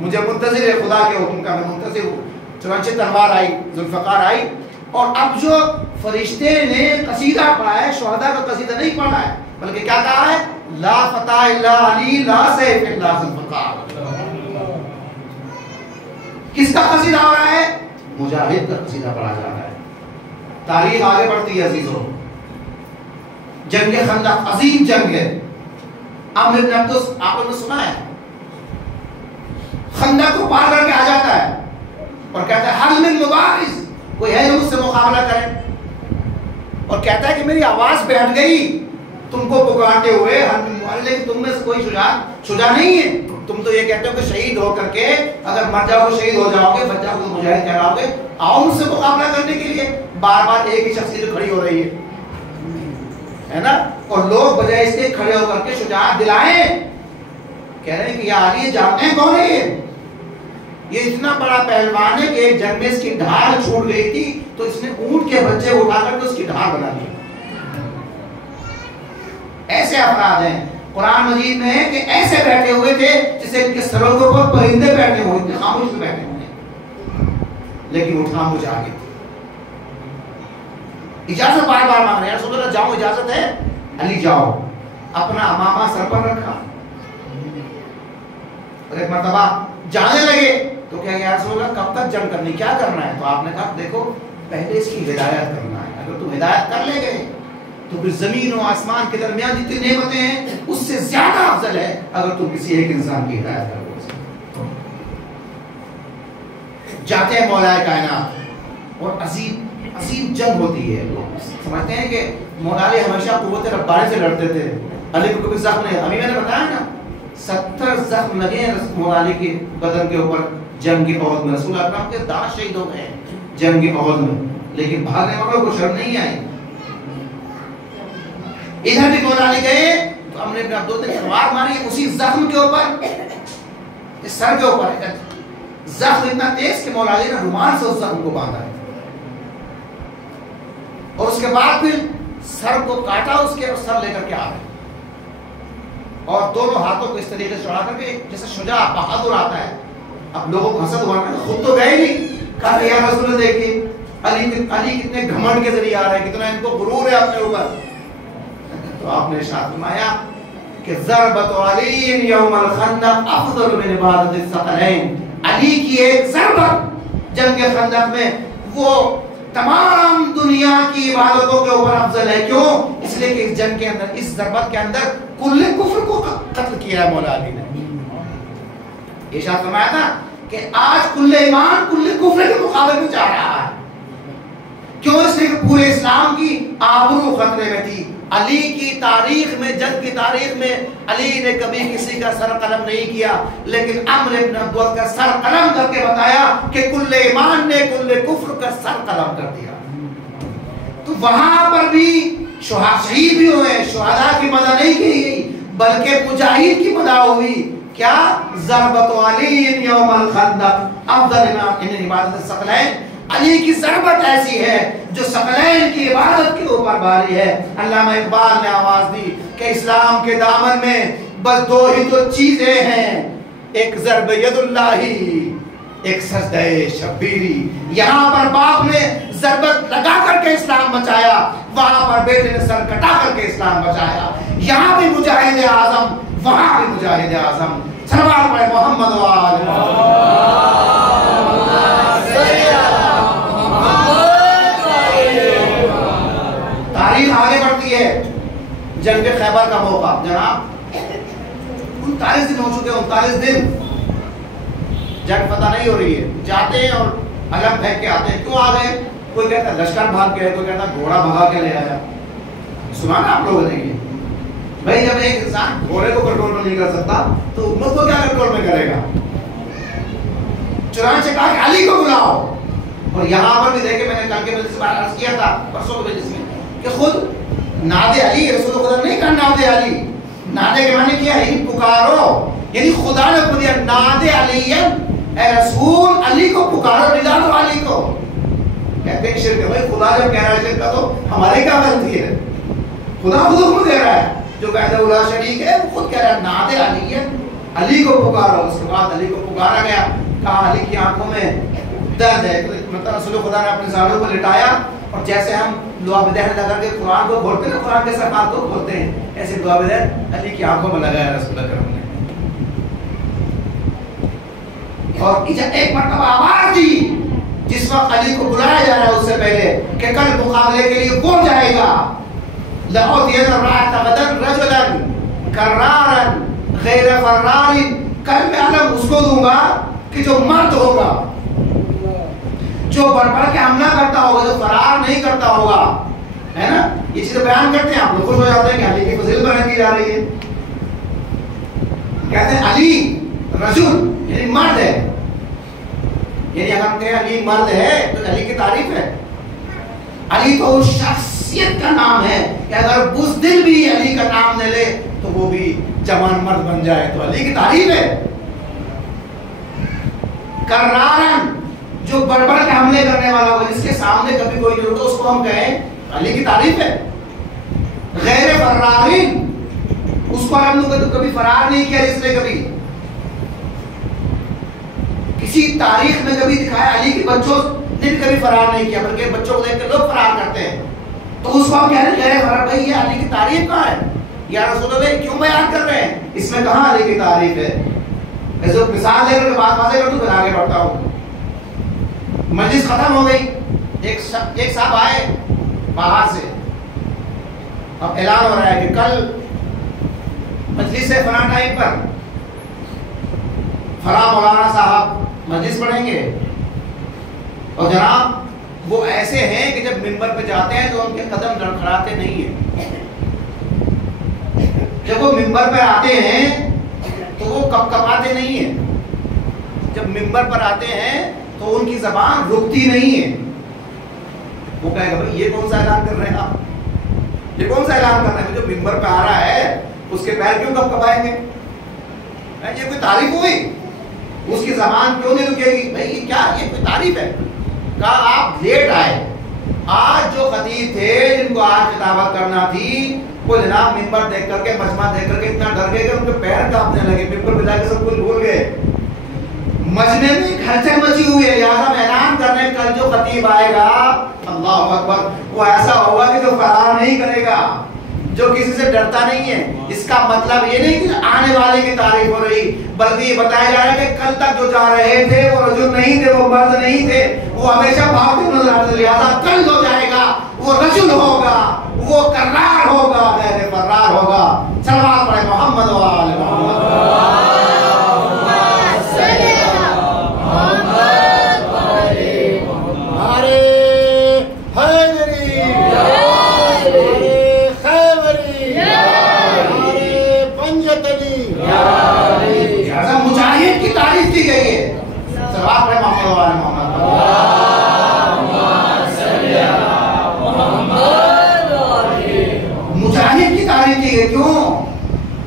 مجھے منتظر ہے خدا کے حکم کا، میں منتظر ہوں. چنانچہ تلوار آئی، ذوالفقار آئی. اور اب جو فرشتے نے قصیدہ پڑھا ہے، شہداء کا قصیدہ نہیں پڑھا ہے بلکہ کیا کہا ہے؟ لا فتح الا علی لا سیف الا ذوالفقار. کس کا قصیدہ ہو رہا ہے؟ مجاہد کا قصیدہ پڑھا جا رہا ہے. تاریخ آگے بڑھتی ہے عزیزوں. جنگ خندق عظیم جنگ ہے. عامر بن عبدس آپ نے سنا ہے، خندق کو پار کر کے آ جاتا ہے اور کہتا ہے حل من مبارز، کوئی ہے جو مجھ سے مقابلہ کرے؟ اور کہتا ہے کہ میری آواز بیٹھ گئی تم کو پکارتے ہوئے، لیکن تم میں سے کوئی شجاع نہیں ہے. تم تو یہ کہتے ہو کہ شہید ہو کر کے اگر مر جاؤ شہید ہو جاؤ گے، بچ جاؤ گے مجاہد کہلاؤ گے. آؤ مجھ سے مقابلہ کرنے کے لیے. بار بار ایک ہی شخصیت کھڑی ہو رہی ہے نا، اور لوگ بجائے اس کے کھڑے ہو کر کے شجاعت دلائیں. کہہ رہے ہیں کہ یا علی جانتے ہیں کون ہے یہ اتنا بڑا پہلوان ہے کہ ایک جنگ میں اس کی ڈھال چھوٹ گئی تھی تو اس نے اونٹ کے بچے اٹھا کر کے اس کی ڈھال بنا لی. ایسے افراد ہیں. قرآن مجید میں ہے کہ ایسے بیٹھے ہوئے تھے جسے ان کے سروں کے اوپر پرندے بیٹھے ہوئے تھے، خاموش میں بیٹھے ہوئے، لیکن وہ خاموش آ گئے. اجازت بار بار مانگ رہے ہیں، رسول اللہ جاؤ اجازت ہے؟ علی جاؤ، اپنا امامہ سر پر رکھا اور ایک مرتبہ جانے لگے تو کہا یا رسول اللہ کب تک جنگ کرنی، کیا کرنا ہے؟ تو آپ نے کہا دیکھو پہلے اس کی ہدایت کرنا ہے، اگر تم ہدایت کر لے گئے تو پھر زمین و آسمان کے درمیان جتنی نعمتیں ہیں اس سے زیادہ افضل ہے اگر تم کسی ایک انسان کی ہدایت کرو۔ جاتے ہیں مولا کائنات اور عظیم جنگ ہوتی ہے۔ لوگ سمجھتے ہیں کہ مولا علی ہمیشہ قوت ربانی سے لڑتے تھے، علی کو کبھی زخم نہیں، ابھی میں نے بتایا نا 70 زخم لگے ہیں مولا علی کے بدن کے اوپر جنگ احد میں، رسول اکرم کے دانت شہید ہو گئے جنگ احد میں، لیکن بھاگنے والوں کو شرم نہیں آئی۔ ادھر بھی مولا علی گئے تو ہم نے اپنے دو تین تلوار ماری اسی زخم کے اوپر، اس سر کے اوپر زخم اتنا تیز کہ مولا علی نے رومال سے اس زخم کو باندھا ہے، اور اس کے بعد پھر سر کو کاٹا اس کے اور سر لے کر کے آ گئے، اور دونوں ہاتھوں کو اس طریقے سے چڑھا کر کے جیسے شجاع بہادر آتا ہے۔ اب لوگوں کو حسد ہوا کہ خود تو گئے نہیں، کہا یا رسول اللہ دیکھیے علی کتنے گھمنڈ کے ذریعے آ رہے ہیں، کتنا ان کو غرور ہے اپنے اوپر۔ تو آپ نے ارشاد فرمایا کہ ضربۃ علی یوم الخندق افضل من عبادت الثقلین، علی کی ایک ضربت جنگ خندق میں وہ تمام دنیا کی عبادتوں کے اوپر افضل ہے۔ کیوں؟ اس لیے کہ اس جنگ کے اندر، اس ضربت کے اندر کل کفر کو قتل کیا ہے مولا علی نے۔ ارشاد فرمایا تھا کہ آج کل ایمان کل کفر کے مقابلے میں جا رہا ہے۔ کیوں؟ اس لیے کہ پورے اسلام کی آبرو خطرے میں تھی۔ علی کی تاریخ میں، جنگ کی تاریخ میں علی نے کبھی کسی کا سر قلم نہیں کیا، لیکن عمرو بن عبد کا سر قلم کر کے بتایا کہ کل ایمان نے کل کفر کا سر قلم کر دیا۔ تو وہاں پر بھی شہید بھی ہوئے، شہداء کی مدح نہیں کی گئی بلکہ مجاہد کی مدح ہوئی۔ کیا؟ ضربۃ علی یوم الخندق افضل من عبادت الثقلین، علی کی ضربت ایسی ہے جو ثقلین کی عبادت کے اوپر باری ہے۔ علامہ اقبال نے آواز دی کہ اسلام کے دامن میں بس دو ہی تو چیزیں ہیں، ایک ضرب ید اللہ، ایک سجدہ شبیری۔ یہاں پر باپ نے ضربت لگا کر کے اسلام بچایا، وہاں پر بیٹے نے سر کٹا کر کے اسلام بچایا۔ یہاں بھی مجاہد اعظم، وہاں بھی مجاہد اعظم۔ صلوات پڑھے محمد و آل محمد۔ تاریخ آگے بڑھتی ہے۔ جنگ خیبر کا موقع جناب 39 دن ہو چکے، 39 دن جنگ فتح نہیں ہو رہی ہے، جاتے ہیں اور علم پھینک کے آتے ہیں۔ کیوں آ گئے؟ کوئی کہتا ہے لشکر بھاگ گئے، کوئی کہتا ہے گھوڑا بھگا کے لے آیا۔ سنا نا آپ لوگوں نے یہ؟ بھائی جب ایک انسان گھوڑے کو کنٹرول میں نہیں کر سکتا تو امت کو کیا کنٹرول میں کرے گا؟ چنانچہ کہا کہ علی کو بلاؤ۔ اور یہاں پر بھی دیکھیں، میں نے کل کے مجلس میں عرض کیا تھا، پرسوں کے مجلس میں، کہ خود ناد علی، رسول خدا نے نہیں کہا ناد علی، ناد کے معنی کیا ہے؟ پکارو، یعنی خدا نے خود دیا ناد علی، اے رسول علی کو پکارو، ندا دو علی کو۔ کہتے ہیں شرک ہے، بھائی خدا جب کہہ رہا ہے شرک کا تو ہمارے کیا غلطی ہے؟ خدا خود حکم دے رہا ہے، جو وحدہ لا شریک ہے وہ خود کہہ رہا ہے ناد علی ہے، علی کو پکارو۔ اس کے بعد علی کو پکارا گیا، کہا علی کی آنکھوں میں درد ہے، مطلب رسول خدا نے اپنے سانحوں کو لٹایا، اور جیسے ہم دعا بدہن لگا کے قرآن کو کھولتے ہیں، قرآن کے صفحات کو کھولتے ہیں، ایسے دعا بدہن علی کی آنکھوں میں لگایا رسول اکرم نے، اور ایک مرتبہ آواز دی جس وقت علی کو بلایا جا رہا ہے اس سے پہلے کہ کل مقابلے کے لیے کون جائے گا؟ لَأُعْطِيَنَّ الرَّاحَةَ غَدًا رَجُلًا كَرَّارًا غَيْرَ فَرَّارٍ، کل میں علم اس کو دوں گا کہ جو مرد ہوگا، جو بڑھ بڑھ کے حملہ کرتا ہوگا، جو فرار نہیں کرتا ہوگا، ہے نا؟ یہ چیزیں بیان کرتے ہیں، آپ لوگ خوش ہو جاتے ہیں کہ علی کی فضیلت بیان کی جا رہی ہے۔ کہتے ہیں علی رجل یعنی مرد ہے، یعنی اگر ہم کہیں علی مرد ہے تو علی کی تعریف ہے۔ علی تو اس شخصیت کا نام ہے کہ اگر بزدل بھی علی کا نام لے لے تو وہ بھی جوان مرد بن جائے، تو علی کی تعریف ہے۔ کرارن، جو بڑھ بڑھ کے حملے کرنے والا ہوگا، جس کے سامنے کبھی کوئی نہیں ہوتا اس کو ہم کہیں علی کی تعریف ہے۔ غیر فرارین، اس کو ہم لوگ کبھی فرار نہیں کیا، جس نے کبھی کسی تاریخ میں کبھی دکھایا علی کے بچوں نے بھی کبھی فرار نہیں کیا، بلکہ بچوں کو دیکھ کے لوگ فرار کرتے ہیں۔ تو اس کو ہم کہہ رہے ہیں بھائی یہ علی کی تعریف کہاں ہے؟ یا رسول اللہ کیوں بیان کر رہے ہیں؟ اس میں کہاں علی کی تعریف ہے؟ ایسے مثال دے کر کے بات واضح کر دوں پھر آگے بڑھتا ہوں. مجلس ختم ہو گئی, ایک صاحب آئے باہر سے, اب اعلان ہو رہا ہے کہ کل مجلس سے فلاں ٹائم پر فلاں مولانا صاحب مجلس پڑھیں گے. اور جناب وہ ایسے ہیں کہ جب منبر پہ جاتے ہیں تو ان کے قدم لڑکھڑاتے نہیں ہیں. جب وہ منبر پہ آتے ہیں تو وہ کپکپاتے نہیں ہیں. جب منبر پر آتے ہیں تو ان کی زبان رکتی نہیں ہے. وہ کہے گا بھائی یہ کون سا اعلان کر رہے ہیں آپ, یہ کون سا اعلان کر رہے ہیں؟ جو منبر پہ آ رہا ہے اس کے پیر کیوں کپکپائیں گے؟ یہ کوئی تعریف ہوئی؟ اس کی زبان کیوں نہیں رکے گی؟ بھائی یہ کیا, یہ کوئی تعریف ہے؟ کہا آپ لیٹ آئے. آج جو خطیب تھے جن کو آج خطابت کرنا تھی وہ جناب منبر دیکھ کر کے مجمع دیکھ کر کے اتنا ڈر گئے کہ ان کے پیر کانپنے لگے, منبر پہ جا کے سب کچھ بھول گئے. مجمع میں ہلچل مچی ہوئی ہے, لہٰذا میں اعلان کرنے کل جو خطیب آئے گا اللہ اکبر وہ ایسا ہوگا کہ جو فرار نہیں کرے گا, جو کسی سے ڈرتا نہیں ہے. اس کا مطلب یہ نہیں کہ آنے والے کی تعریف ہو رہی, بلکہ یہ بتایا جا رہا ہے کہ کل تک جو جا رہے تھے وہ رجل نہیں تھے, وہ مرد نہیں تھے, وہ ہمیشہ بھاگتے نظر آتے. لہٰذا کل جو جائے گا وہ رجل ہوگا, وہ کرار ہوگا, غیر فرار ہوگا. صلوات پڑھے محمد و آل محمد. مجاہد کی تعریف کی گئی ہے. صلوات پڑھے محمد و آل محمد. مجاہد کی تعریف کی گئی. کیوں؟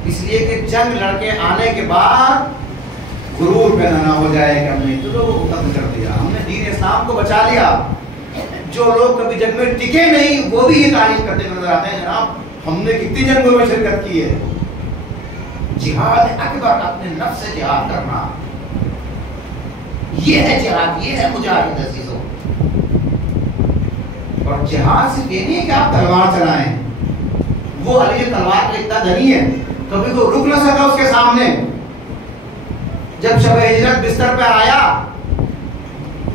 اس لیے کہ جنگ لڑ کے آنے کے بعد غرور پیدا نہ ہو جائے کہ ہم نے تو لوگوں کو قتل کر دیا, ہم نے دین اسلام کو بچا لیا. جو لوگ کبھی جنگ میں ٹکے نہیں وہ بھی یہ تعریف کرتے نظر آتے ہیں, جناب ہم نے کتنی جنگوں میں شرکت کی ہے. جہاد اکبر, اپنے نفس سے جہاد کرنا, یہ ہے جہاد, یہ ہے مجاہد عزیزو. اور جہاد صرف یہ نہیں ہے کہ آپ تلوار چلائیں. وہ علی تلوار کا اتنا دھنی ہے کبھی تو رک نہ سکا اس کے سامنے. جب شب ہجرت بستر پہ آیا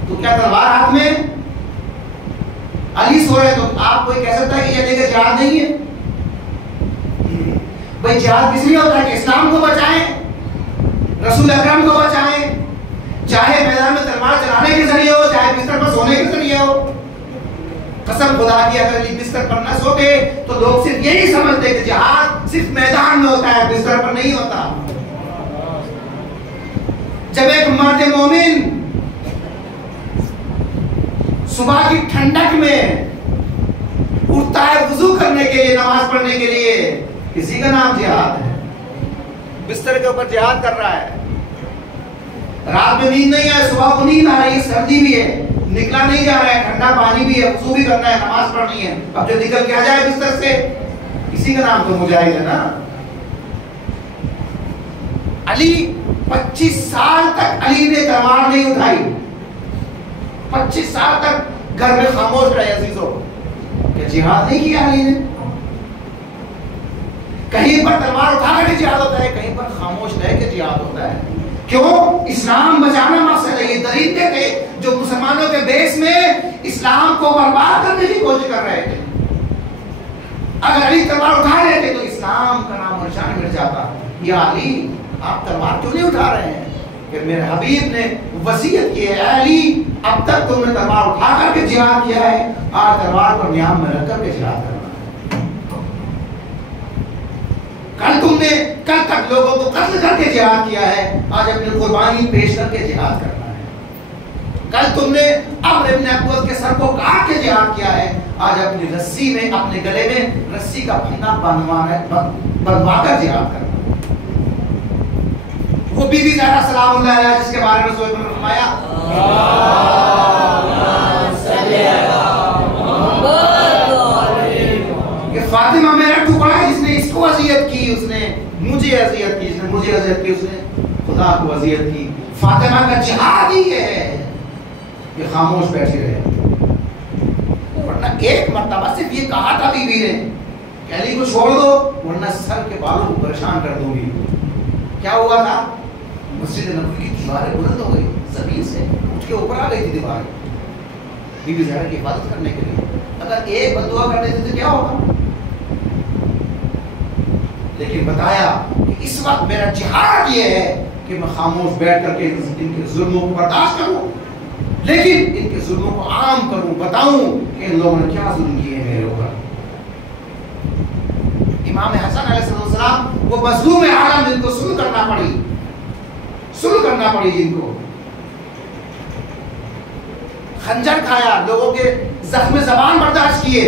تو کیا تلوار ہاتھ میں؟ علی سو رہے تو آپ کوئی کہہ سکتا ہے کہ یہ دیکھے جہاد نہیں ہے؟ بھائی جہاد کس لیے ہوتا ہے کہ اسلام کو بچائیں, رسول اکرم کو بچائیں, چاہے میدان میں تلوار چلانے کے ذریعے ہو, چاہے بستر پر سونے کے ذریعے ہو. قسم خدا کی اگر علی بستر پر نہ سوتے تو لوگ صرف یہی سمجھتے کہ جہاد صرف میدان میں ہوتا ہے, بستر پر نہیں ہوتا. جب ایک مرد مومن صبح کی ٹھنڈک میں اٹھتا ہے وضو کرنے کے لیے, نماز پڑھنے کے لیے, کسی کا نام جہاد ہے. بستر کے اوپر جہاد کر رہا ہے. رات میں نیند نہیں ہے, صبح کو نیند آ رہی ہے, سردی بھی ہے, نکلا نہیں جا رہا ہے, ٹھنڈا پانی بھی ہے, وضو بھی کرنا ہے, نماز پڑھنی ہے. اب جو نکل کے آ جائے بستر سے, کسی کا نام تو مجاہد ہے نا. علی 25 سال تک علی نے تلوار نہیں اٹھائی. 25 سال تک گھر میں خاموش رہے عزیزو. کہ جہاد نہیں کیا علی نے. کہیں پر تلوار اٹھا کر کے جہاد ہوتا ہے, کہیں پر خاموش رہ کے جہاد ہوتا ہے. کیوں؟ اسلام بچانا مقصد ہے. یہ درندے تھے جو مسلمانوں کے دیش میں اسلام کو برباد کرنے کی کوشش کر رہے تھے. اگر علی تلوار اٹھا رہے تھے تو اسلام کا نام اور نشان مٹ جاتا. یا علی آپ تلوار کیوں نہیں اٹھا رہے ہیں؟ کہ میرے حبیب نے وصیت کی ہے, اے علی اب تک تم نے تلوار اٹھا کر کے جہاد کیا ہے, آج تلوار کو نیام میں رکھ کر کے جہاد کرنا. کل تک لوگوں کو قتل کر کے جہاد کیا ہے, آج اپنی قربانی پیش کر کے جہاد کرنا ہے. کل تم نے عمرو ابن عبد کے سر کو کاٹ کے جہاد کیا ہے, آج اپنی رسی میں, اپنے گلے میں رسی کا پھندا بندھوا کر جہاد کرنا. وہ بی بی زہرا سلام اللہ علیہا جس کے بارے میں رسول نے فرمایا کہ فاطمہ میرا ٹکڑا ہے, جس نے اس کو اذیت کی اس نے مجھے اذیت کی, جس نے مجھے اذیت کی اس نے خدا کو اذیت کی. فاطمہ کا جہاد ہی یہ ہے کہ خاموش بیٹھی رہے, ورنہ ایک مرتبہ صرف یہ کہا تھا بیوی نے کہ علی کو چھوڑ دو ورنہ سر کے بالوں کو پریشان کر دوں گی. کیا ہوا تھا؟ مسجد نبوی کی دیواریں بلند ہو گئی, زمین سے اٹھ کے اوپر آ گئی تھی دیواریں بی بی زہرا کی حفاظت کرنے کے لیے. اگر ایک بددعا کر دیتے تو کیا ہوگا؟ لیکن بتایا کہ اس وقت میرا جہاد یہ ہے کہ میں خاموش بیٹھ کر کے ان کے ظلموں کو برداشت کروں, لیکن ان کے ظلموں کو عام کروں, بتاؤں کہ ان لوگوں نے کیا ظلم کیے ہیں میرے اوپر. امام حسن علیہ السلام وہ مظلوم عالم جن کو صلح کرنا پڑی جن کو خنجر کھایا, لوگوں کے زخم زبان برداشت کیے,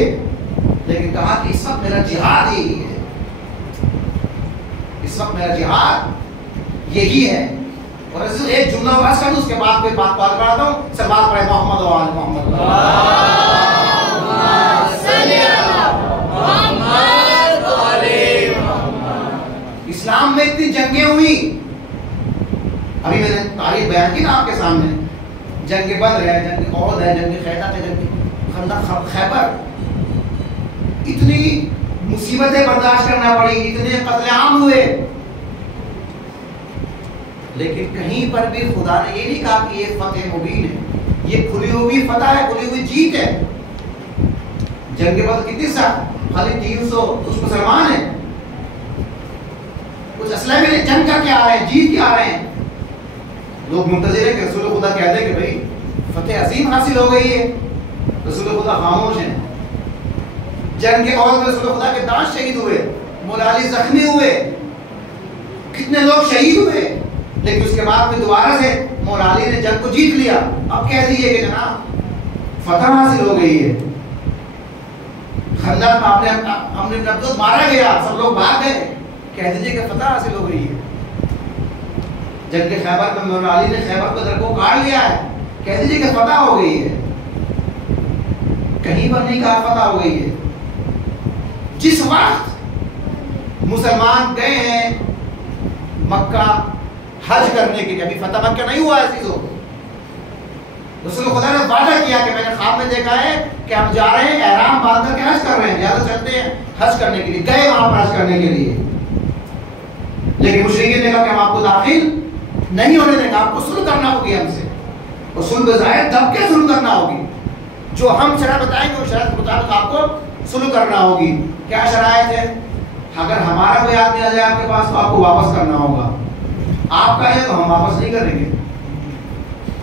لیکن کہا کہ اس وقت میرا جہاد یہی ہے, اس وقت میرا جہاد یہی ہے. اور ایک جملہ واضح کر دوں, اس کے بعد کوئی بات پڑھاتا ہوں. سلوات پڑھے محمد و آل محمد. اسلام میں اتنی جنگیں ہوئی, ابھی میں نے تاریخ بیان کی نا آپ کے سامنے. جنگ بدر ہے, جنگ احد ہے, جنگ خیبر ہے, جنگ خندق خیبر. اتنی مصیبتیں برداشت کرنا پڑی, اتنے قتل عام ہوئے, لیکن کہیں پر بھی خدا نے یہ نہیں کہا کہ یہ فتح مبین ہے, یہ کھلی ہوئی فتح ہے, کھلی ہوئی جیت ہے. جنگ بدر کتنی سخت, خالی 300 کچھ مسلمان ہیں, کچھ اسلحے میں جنگ کر کے آ رہے ہیں, جیت کے آ رہے ہیں. لوگ منتظر ہیں کہ رسول خدا کہتے ہیں کہ بھائی فتح عظیم حاصل ہو گئی ہے, رسول خدا خاموش ہیں. جنگ کے احد میں رسول خدا کے دانت شہید ہوئے, مولا علی زخمی ہوئے, کتنے لوگ شہید ہوئے, لیکن اس کے بعد میں دوبارہ سے مولا علی نے جنگ کو جیت لیا. اب کہہ دیجئے کہ جناب فتح حاصل ہو گئی ہے. خندق میں ہم نے نبض مارا گیا, سب لوگ بھاگ گئے, کہہ دیجئے کہ فتح حاصل ہو گئی ہے. جنگ خیبر میں مولا علی نے خیبر کو در کو کاٹ لیا ہے, کہہ دیجئے کہ فتح ہو گئی ہے. کہیں پر نہیں کہا فتح ہو گئی ہے. جس وقت مسلمان گئے ہیں مکہ حج کرنے کے لیے, ابھی فتح مکہ نہیں ہوا ہے چیزوں, رسول خدا نے وعدہ کیا کہ میں نے خواب میں دیکھا ہے کہ ہم جا رہے ہیں احرام باندھ کر کے حج کر رہے ہیں, لہٰذا چلتے ہیں حج کرنے کے لیے. گئے وہاں پر حج کرنے کے لیے, لیکن مشرکین نے کہا کہ ہم آپ کو داخل نہیں ہونے دیں گے, آپ کو صلح کرنا ہوگی ہم سے, اور صلح بظاہر دب کے صلح کرنا ہوگی. جو ہم شرح بتائیں گے اس شرح کے مطابق آپ کو صلح کرنا ہوگی. کیا شرائط ہے؟ اگر ہمارا کوئی آدمی آ جائے آپ کے پاس تو آپ کو واپس کرنا ہوگا, آپ کا ہے تو ہم واپس نہیں کریں گے.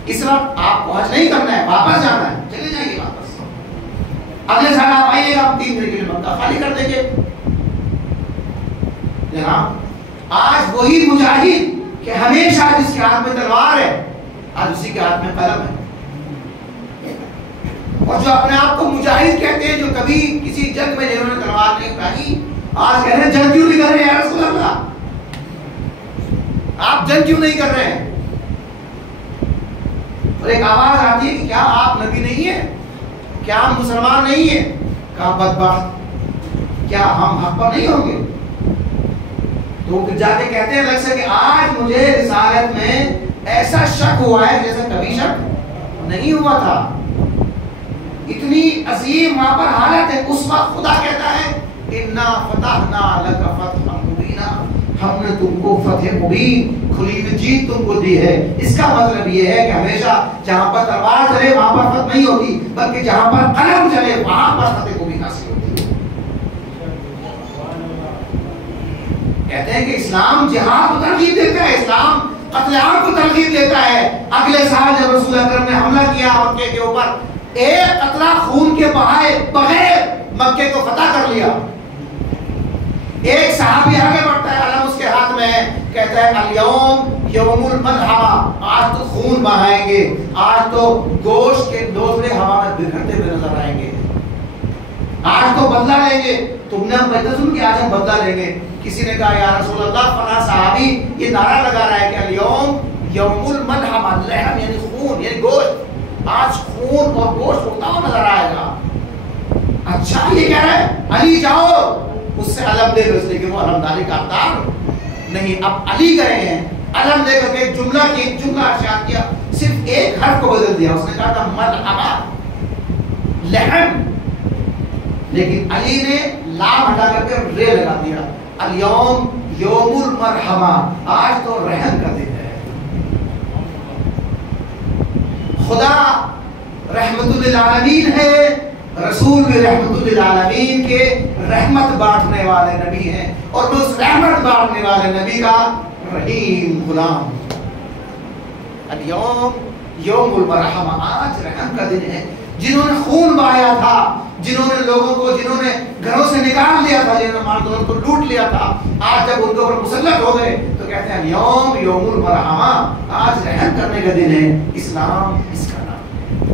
اس وقت آپ کو حج نہیں کرنا ہے, واپس جانا ہے, چلے جائیے واپس. اگلے سال آپ آئیے گا, ہم 3 دن کے لیے مکہ خالی کر دیں گے. جناب آج وہی مجاہد کہ ہمیشہ جس کے ہاتھ میں تلوار ہے, آج اسی کے ہاتھ میں قلم ہے. اور جو اپنے آپ کو مجاہد کہتے ہیں, جو کبھی کسی جنگ میں جنہوں نے تلوار نہیں اٹھائی, آج کہہ رہے ہیں جنگ کیوں نہیں کر رہے ہیں یا رسول اللہ, آپ جنگ کیوں نہیں کر رہے ہیں. اور ایک آواز آتی ہے کہ کیا آپ نبی نہیں ہیں, کیا ہم مسلمان نہیں ہیں. کہا بدبخت, کیا ہم حق پر نہیں ہوں گے. تو جا کے کہتے ہیں الگ سے کہ آج مجھے رسالت میں ایسا شک ہوا ہے جیسا کبھی شک نہیں ہوا تھا. اتنی عظیم وہاں پر حالت ہے. اس وقت خدا کہتا ہے اِنَّا فَتَحْنَا لَكَ فَتْحًا مُبِينًا, ہم نے تم کو فتح مبین, کھلی ہوئی جیت تم کو دی ہے. اس کا مطلب یہ ہے کہ ہمیشہ جہاں پر تلوار چلے وہاں پر فتح نہیں ہوتی, بلکہ جہاں پر قلم چلے وہاں پر فتح مبین حاصل ہوتی ہے. کہتے ہیں کہ اسلام جہاد کو ترغیب دیتا ہے, اسلام قتل عام کو ترغیب دیتا ہے. اگلے سال جب رسول اکرم نے حملہ کیا مکے کے اوپر, ایک قطرہ خون کے بہائے بغیر مکے کو فتح کر لیا. ایک صحابی آگے بڑھتا ہے, علم اس کے ہاتھ میں ہے, کہتا ہے الیوم یوم الملحمہ, آج تو خون بہائیں گے, آج تو گوشت کے ڈوزلے ہوا میں بکھرتے ہوئے نظر آئیں گے, آج تو بدلہ لیں گے. تم نے ہم بتا سن کہ آج ہم بدلہ لیں گے. کسی نے کہا یا رسول اللہ فلاں صحابی یہ نعرہ لگا رہا ہے کہ الیوم یوم الملحمہ, لحم یعنی خون یعنی گوشت, آج خون اور گوشت ہوتا ہوا نظر آئے گا. اچھا یہ کہہ رہا ہے علی جاؤ اس سے علم دے دو, اس لیے کہ وہ علمداری کا اقدار نہیں. اب علی گئے ہیں, علم دے کر کے ایک جملہ ارشاد کیا, صرف ایک حرف کو بدل دیا. اس نے کہا تھا ملحمہ, لحم, لیکن علی نے لام ہٹا کر کے رے لگا دیا. الیوم یوم المرحمہ، آج تو رحم کا دن ہے. خدا رحمت للعالمین ہے، رسول بھی رحمت للعالمین کے رحمت بانٹنے والے نبی ہیں، اور میں اس رحمت بانٹنے والے نبی کا رحیم غلام. الیوم یوم المرحمہ، آج رحم کا دن ہے. جنہوں نے خون بہایا تھا، جنہوں نے لوگوں کو، جنہوں نے گھروں سے نکال لیا تھا، جنہوں نے مال دولت کو لوٹ لیا تھا، آج جب ان کے اوپر مسلط ہو گئے تو کہتے ہیں یوم یوم المرحمہ، آج رحم کرنے کا دن ہے. اسلام اس کا نام ہے.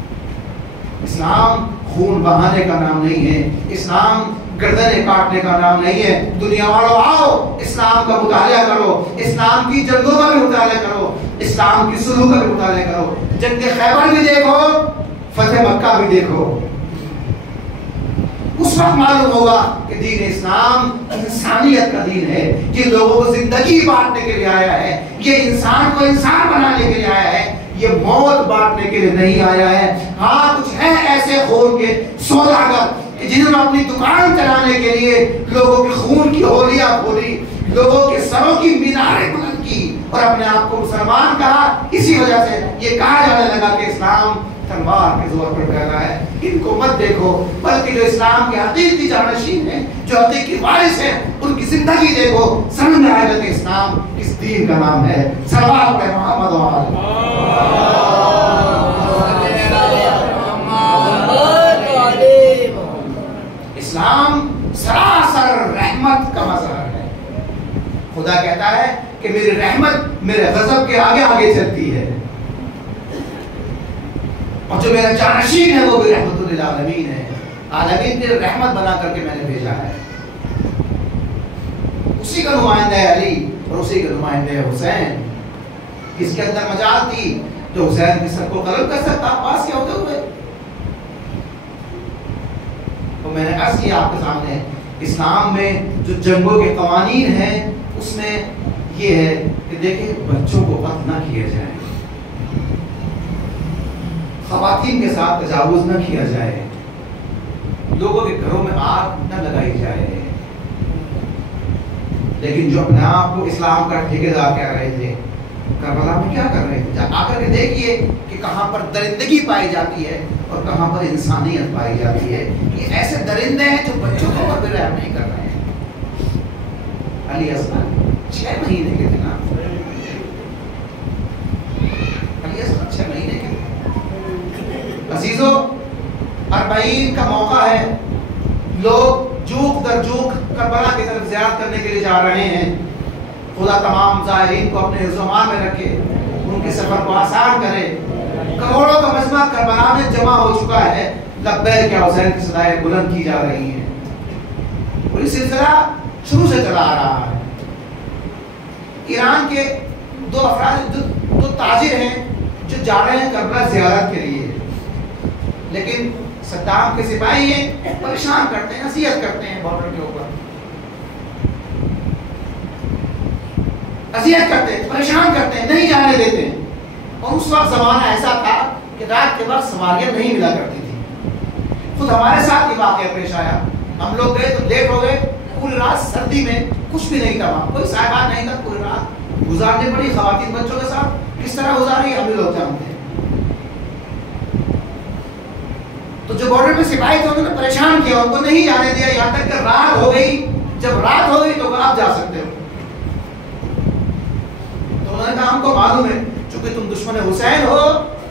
اسلام خون بہانے کا نام نہیں ہے، اسلام گردنیں کاٹنے کا نام نہیں ہے. دنیا والوں آؤ، اسلام کا مطالعہ کرو، اسلام کی جنگوں کا بھی مطالعہ کرو، اسلام کی صلح کا بھی مطالعہ کرو. جنگ خیبر بھی دیکھو، فتح مکہ بھی دیکھو. اس وقت معلوم ہوگا کہ دین اسلام انسانیت کا دین ہے. یہ لوگوں کو زندگی بانٹنے کے لیے آیا ہے، یہ انسان کو انسان بنانے کے لیے آیا ہے، یہ موت بانٹنے کے لیے نہیں آیا ہے. ہاں کچھ ہے ایسے خون کے سوداگر کہ جنہوں نے اپنی دکان چلانے کے لیے لوگوں کے خون کی ہولیاں کھولی، لوگوں کے سروں کی میناریں بلند کی اور اپنے آپ کو مسلمان کہا. اسی وجہ سے یہ کہا جانے لگا کہ اسلام تلوار کے زور پر پھیلا ہے. ان کو مت دیکھو، بلکہ جو اسلام کے حقیقی جانشین ہیں، جو حقیقی وارث ہیں، ان کی زندگی دیکھو. سمجھ میں آئے گا کہ اسلام کس دین کا نام ہے. صلوات علی محمد و آلہ. اسلام سراسر رحمت کا مظہر ہے. خدا کہتا ہے کہ میری رحمت میرے غضب کے آگے آگے چلتی ہے، اور جو میرا جانشین ہے وہ بھی رحمت للعالمین ہے. عالمین نے رحمت بنا کر کے میں نے بھیجا ہے. اسی کا نمائندہ ہے علی اور اسی کا نمائندہ ہے حسین. اس کے اندر مجال تھی جو حسین کے سر کو قلم کر سکتا پاس کیا ہوتے ہوئے. تو میں نے عرض کیا آپ کے سامنے، اسلام میں جو جنگوں کے قوانین ہیں اس میں یہ ہے کہ دیکھیں بچوں کو قتل نہ کیا جائے، خواتین کے ساتھ تجاوز نہ کیا جائے، لوگوں کے گھروں میں آگ نہ لگائی جائے. لیکن جو اپنے آپ کو اسلام کا ٹھیکیدار کہہ رہے تھے، کربلا میں کیا کر رہے تھے؟ آ کر کے دیکھیے کہ کہاں پر درندگی پائی جاتی ہے اور کہاں پر انسانیت پائی جاتی ہے. یہ ایسے درندے ہیں جو بچوں کو بھی رحم نہیں کر رہے ہیں. علی اصغر 6 مہینے کے تھے نا، علی اصغر 6 مہینے کے تھے. عزیزو 40 کا موقع ہے، لوگ جوک در جوک کربلا کی طرف زیارت کرنے کے لیے جا رہے ہیں. خدا تمام زائرین کو اپنے حفظ و امان میں رکھے، ان کے سفر کو آسان کرے. کروڑوں کا مجمع کربلا میں جمع ہو چکا ہے. لبیک یا حسین کی صدائیں بلند کی جا رہی ہیں. اور یہ سلسلہ شروع سے چلا آ رہا ہے. ایران کے 2 افراد، 2 تاجر ہیں جو جا رہے ہیں کربلا زیارت کے لیے، لیکن صدام کے سپاہی ہیں، پریشان کرتے ہیں، اذیت کرتے ہیں، بارڈر کے اوپر اذیت کرتے ہیں، پریشان کرتے ہیں، نہیں جانے دیتے ہیں. اور اس وقت زمانہ ایسا تھا کہ رات کے وقت سواریاں نہیں ملا کرتی تھی. خود ہمارے ساتھ یہ واقعہ پیش آیا. ہم لوگ گئے تو لیٹ ہو گئے. پوری رات سردی میں کچھ بھی نہیں تھا، وہاں کوئی صاحبان نہیں تھا. پوری رات گزارنے پڑی خواتین بچوں کے ساتھ. کس طرح گزاری ہم لوگ جانتے ہیں. تو جو بارڈر پہ سپاہی تھے انہوں نے پریشان کیا، ان کو نہیں جانے دیا، یہاں تک کہ رات ہو گئی. جب رات ہو گئی تو آپ جا سکتے ہو. تو انہوں نے کہا ہم کو معلوم ہے چونکہ تم دشمن حسین ہو،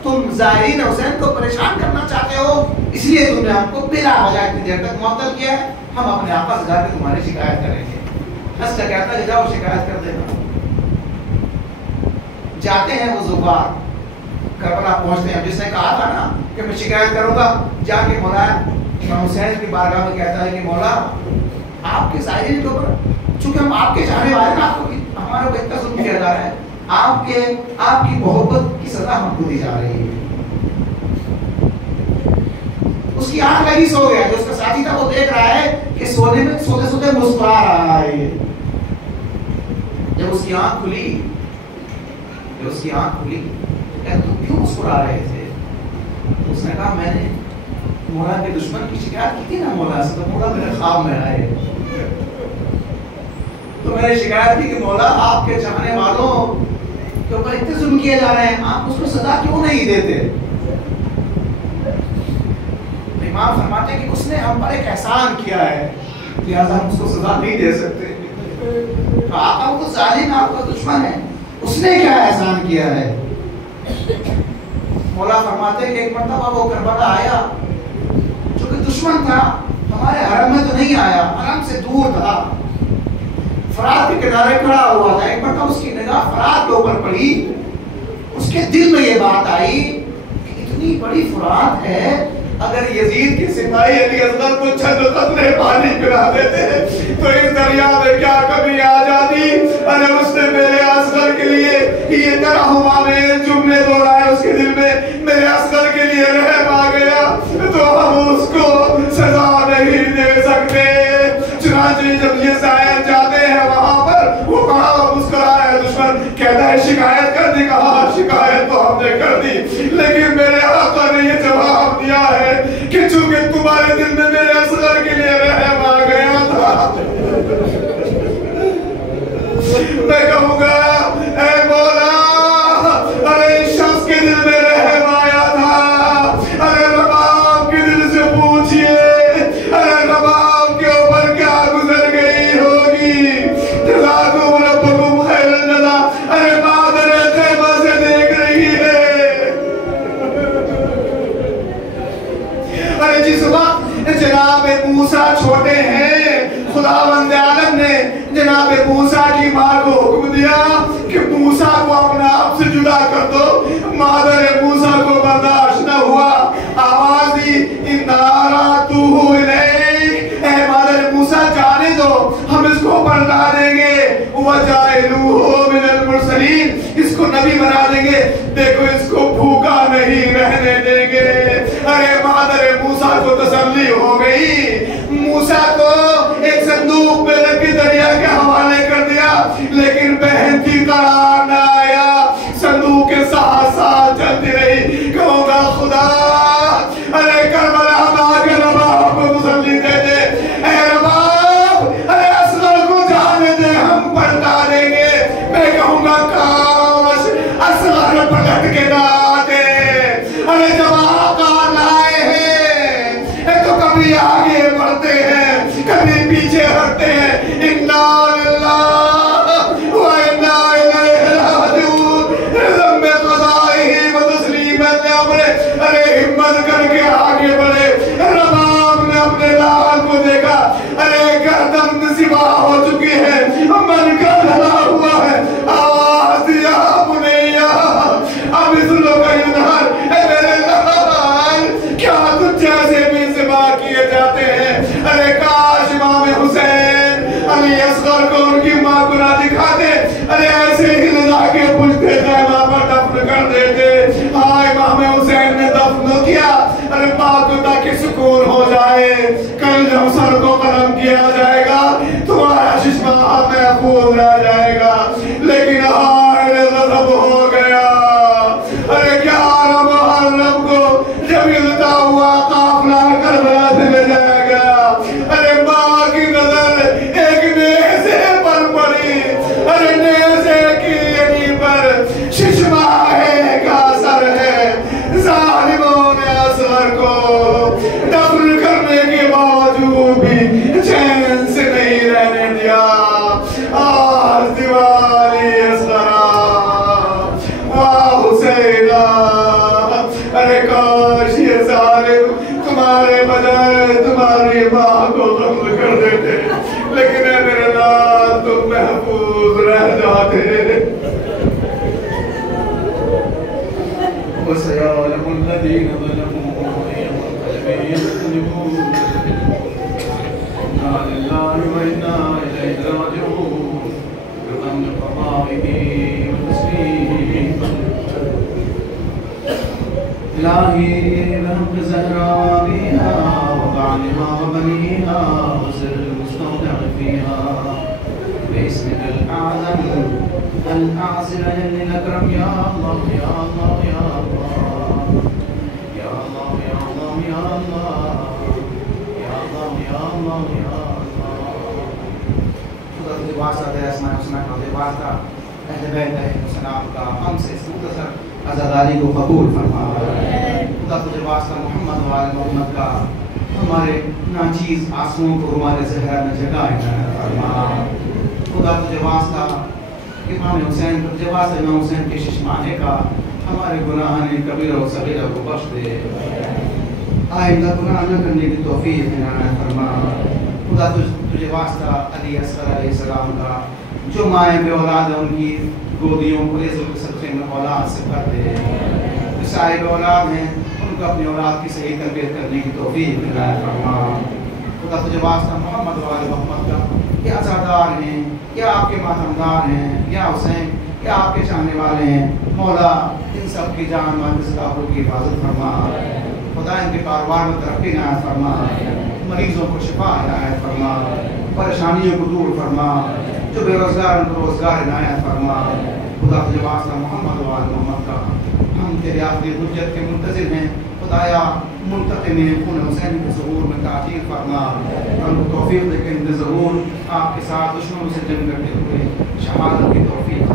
تم زائرین حسین کو پریشان کرنا چاہتے ہو، اس لیے تم نے ہم کو بلا وجہ اتنی دیر تک معطل کیا ہے. ہم اپنے آپس جا کے تمہاری شکایت کریں گے. ہنس کا کہتا ہے جاؤ شکایت کر دینا. جاتے ہیں وہ زبار کربلا پہنچتے ہیں. جس نے کہا تھا نا کہ میں شکایت کروں گا، جا کے مولا امام حسین کی بارگاہ میں کہتا ہے کہ مولا آپ کے زائرین کے اوپر، چونکہ ہم آپ کے چاہنے والے ہیں، آپ کو ہمارے کو اتنا ظلم کیا جا رہا ہے، آپ کی محبت کی سزا ہم کو دی جا رہی ہے. اس کی آنکھ لگی سو گیا. جو اس کا ساتھی تھا وہ دیکھ رہا ہے کہ سونے میں سوتے سوتے مسکرا رہا ہے. جب اس کی آنکھ کھلی کہ تم کیوں مسکرا رہے تھے؟ اس نے کہا میں نے مولا کے دشمن کی شکایت کی تھی نا مولا سے، تو مولا میرے خواب میں آئے تو میں نے شکایت کی کہ مولا آپ کے چاہنے والوں کے اوپر اتنے ظلم کیے جا رہے ہیں، آپ اس کو سزا کیوں نہیں دیتے؟ امام فرماتے ہیں کہ اس نے ہم پر ایک احسان کیا ہے، لہٰذا ہم اس کو سزا نہیں دے سکتے۔ تو آقا وہ ظالم آپ کا دشمن ہے، اس نے کیا احسان کیا ہے؟ مولا فرماتے ہیں کہ ایک مرتبہ وہ کربلا آیا، جو کہ دشمن تھا، ہمارے حرم میں تو نہیں آیا، حرم سے دور تھا، فرات کے کنارے کھڑا ہوا تھا۔ ایک مرتبہ اس کی نگاہ فرات کے اوپر پڑی، اس کے دل میں یہ بات آئی کہ اتنی بڑی فرات ہے، اگر یزید کے سپاہی علی اصغر کو چند قطرے پانی پلا دیتے تو اس دریا میں کیا کمی آ جاتی۔ ارے اس نے میرے اصغر کے لیے یہ ترحم میں جملے دہرائے، اس کے دل میں میرے اصغر کے لیے رحم آ گیا، تو ہم اس کو سزا نہیں دے سکتے۔ چنانچہ جب یہ زائر جاتے ہیں وہاں پر، وہ کہاں مسکرایا ہے دشمن، کہتا ہے شکایت کر دی، کہا شکایت تو ہم نے کر دی، لیکن میرے آقا نے یہ جواب دیا ہے کہ چونکہ تمہارے دل میں میرے اصغر کے لیے رحم آ گیا تھا، میں کہوں گا اے مولا، ارے اس شخص کے دل میں رحم آیا تھا، ارے رباب کے دل سے پوچھئے، ارے رباب کے اوپر کیا گزر گئی ہوگی۔ جزاکم ربکم خیر الجزا، ارے مادر خیمہ سے دیکھ رہی ہے۔ ارے جس وقت جناب موسیٰ چھوٹے ہیں، خداوند عالم نے جناب موسیٰ کی ماں کو حکم دیا کہ موسیٰ کو اپنا آپ سے جدا کر دو۔ مادر موسیٰ کو برداشت نہ ہوا، آواز دی اِنَّا رَادُوهُ إِلَيْكَ، اے مادر موسیٰ جانے دو، ہم اس کو پلٹا دیں گے، وَجَعَلُوهُ مِنَ الْمُرْسَلِينَ، اس کو نبی بنا دیں گے، دیکھو اس کو بھوکا نہیں رہنے دیں گے۔ ارے مادر موسیٰ کو تسلی ہو گئی، موسیٰ کو ایک صندوق میں رکھ کے دریا کے حوالے کر دیا، لیکن بہن کی قرار نہ آیا، صندوق کے ساتھ ساتھ چلتی رہی۔ کہوں گا خدا ارے کربلا میں آ کے رباب کو تسلی دے دے، اے رباب ارے اصغر کو جانے دے، ہم پلٹا دیں گے۔ میں کہوں گا کاش اصغر پلٹ کے نہ آتے، ارے جب آقا لائے ہیں تو کبھی آگے بڑھتے ہیں، کبھی پیچھے ہٹتے ہیں۔ اِنَّا لِلَّهِ وَإِنَّا إِلَيْهِ رَاجِعُونَ، رضم قضائه وتسليمًا لأمره، ارے ہمت کر کے آگے بڑھے۔ رباب نے اپنے لال کو دیکھا، ارے گردن سوا ہو چکی ہے، من کا ڈھلا ہوا ہے، آواز دیا بنیا اب اس لوگ کا ینہر، اے میرے لال کیا تجھ جیسے بھی سوا کیے جاتے ہیں؟ ارے کاش امام حسین علی اصغر کو ان کی ماں کو نہ دکھاتے، ارے ایسے ہی لگا کے پوچھتے خیمہ پر دفن کر دیتے۔ ہاں امام حسین نے دفن کیا، ارے ماں کو تاکہ سکون ہو جائے، کل جب سر کو قلم کیا جائے گا تمہارا ششمہ محفوظ رہ جائے گا، لیکن ہائے غضب ہو گیا۔ ارے 11 محرم کو جب ملتا ہوا قافلہ کربلا سے لے جایا گیا، ارے ماں کی نظر ایک نیزے پر پڑی، ارے نیزے کی یعنی پر ششمہ ہے کا اثر ہے۔ ظالموں نے اصغر کو دفن کرنے کے باوجود بھی چین سے نہیں رہنے دیا۔ آج دیوالی اصغرا واہ حسینہ، ارے کاش یہ ظالم تمہارے بجائے تمہاری ماں کو قتل کر دیتے، لیکن اے میرے لال تم محفوظ رہ جاتے۔ وَسَيَعْلَمُ الَّذِينَ ظَلَمُوا أَيَّ مُنقَلَبٍ يَنقَلِبُونَ، إِنَّا لِلَّهِ وَإِنَّا إِلَيْهِ رَاجِعُونَ، بِضَمِّ قَضَائِهِ وَتَسْلِيمِهِ إلهي بحق زهراء بها وبعلها وبنيها وسر المستودع فيها باسمك الأعظم الأعزل الأكرم يا الله يا الله يا الله يا الله يا الله يا الله واسطہ ہے اسماء الحسنہ کا واسطہ اہل بیت علیہ السلام کا ہم سے اس مختصر عزاداری کو قبول فرما. خدا تجھے واسطہ محمد و آل محمد کا ہمارے ناچیز آنسوؤں کو ہمارے زہرا میں جگہ عنایت فرما. خدا تجھے واسطہ امام حسین کو تجھے واسطہ امام حسین کے ششمانے کا ہمارے گناہ کبیرہ و صغیرہ کو بخش دے. آئندہ گناہ نہ کرنے کی توفیق عنایت فرما. خدا تجھے واسطہ علی اصغر علیہ السلام کا جو مائیں بے اولاد ہیں ان کی گودیوں کو رزق کے صدقے میں اولاد سے بھر دے. جو صاحب اولاد ہیں ان کو اپنی اولاد کی صحیح تربیت کرنے کی توفیق عنایت فرما. خدا تجھے واسطہ محمد و آل محمد کا یا عزادار ہیں یا آپ کے ماتمدار ہیں یا حسین یا آپ کے چاہنے والے ہیں، مولا ان سب کی جان مال صداقوں کی حفاظت فرما. خدا ان کے کاروبار میں ترقی عنایت فرما. مریضوں کو شفا عنایت فرما. پریشانیوں کو دور فرما. جو بے روزگار ان کو روزگار عنایت فرما. خدا تجھے واسطہ محمد و آل محمد کا ہم تیرے آخری حجت کے منتظر ہیں. خدایا منتقم خون حسین کے ظہور میں تاخیر فرما. ہم کو توفیق دے کہ ان ظہور آپ کے ساتھ دشمنوں سے جنگ کرتے ہوئے شہادت کی توفیق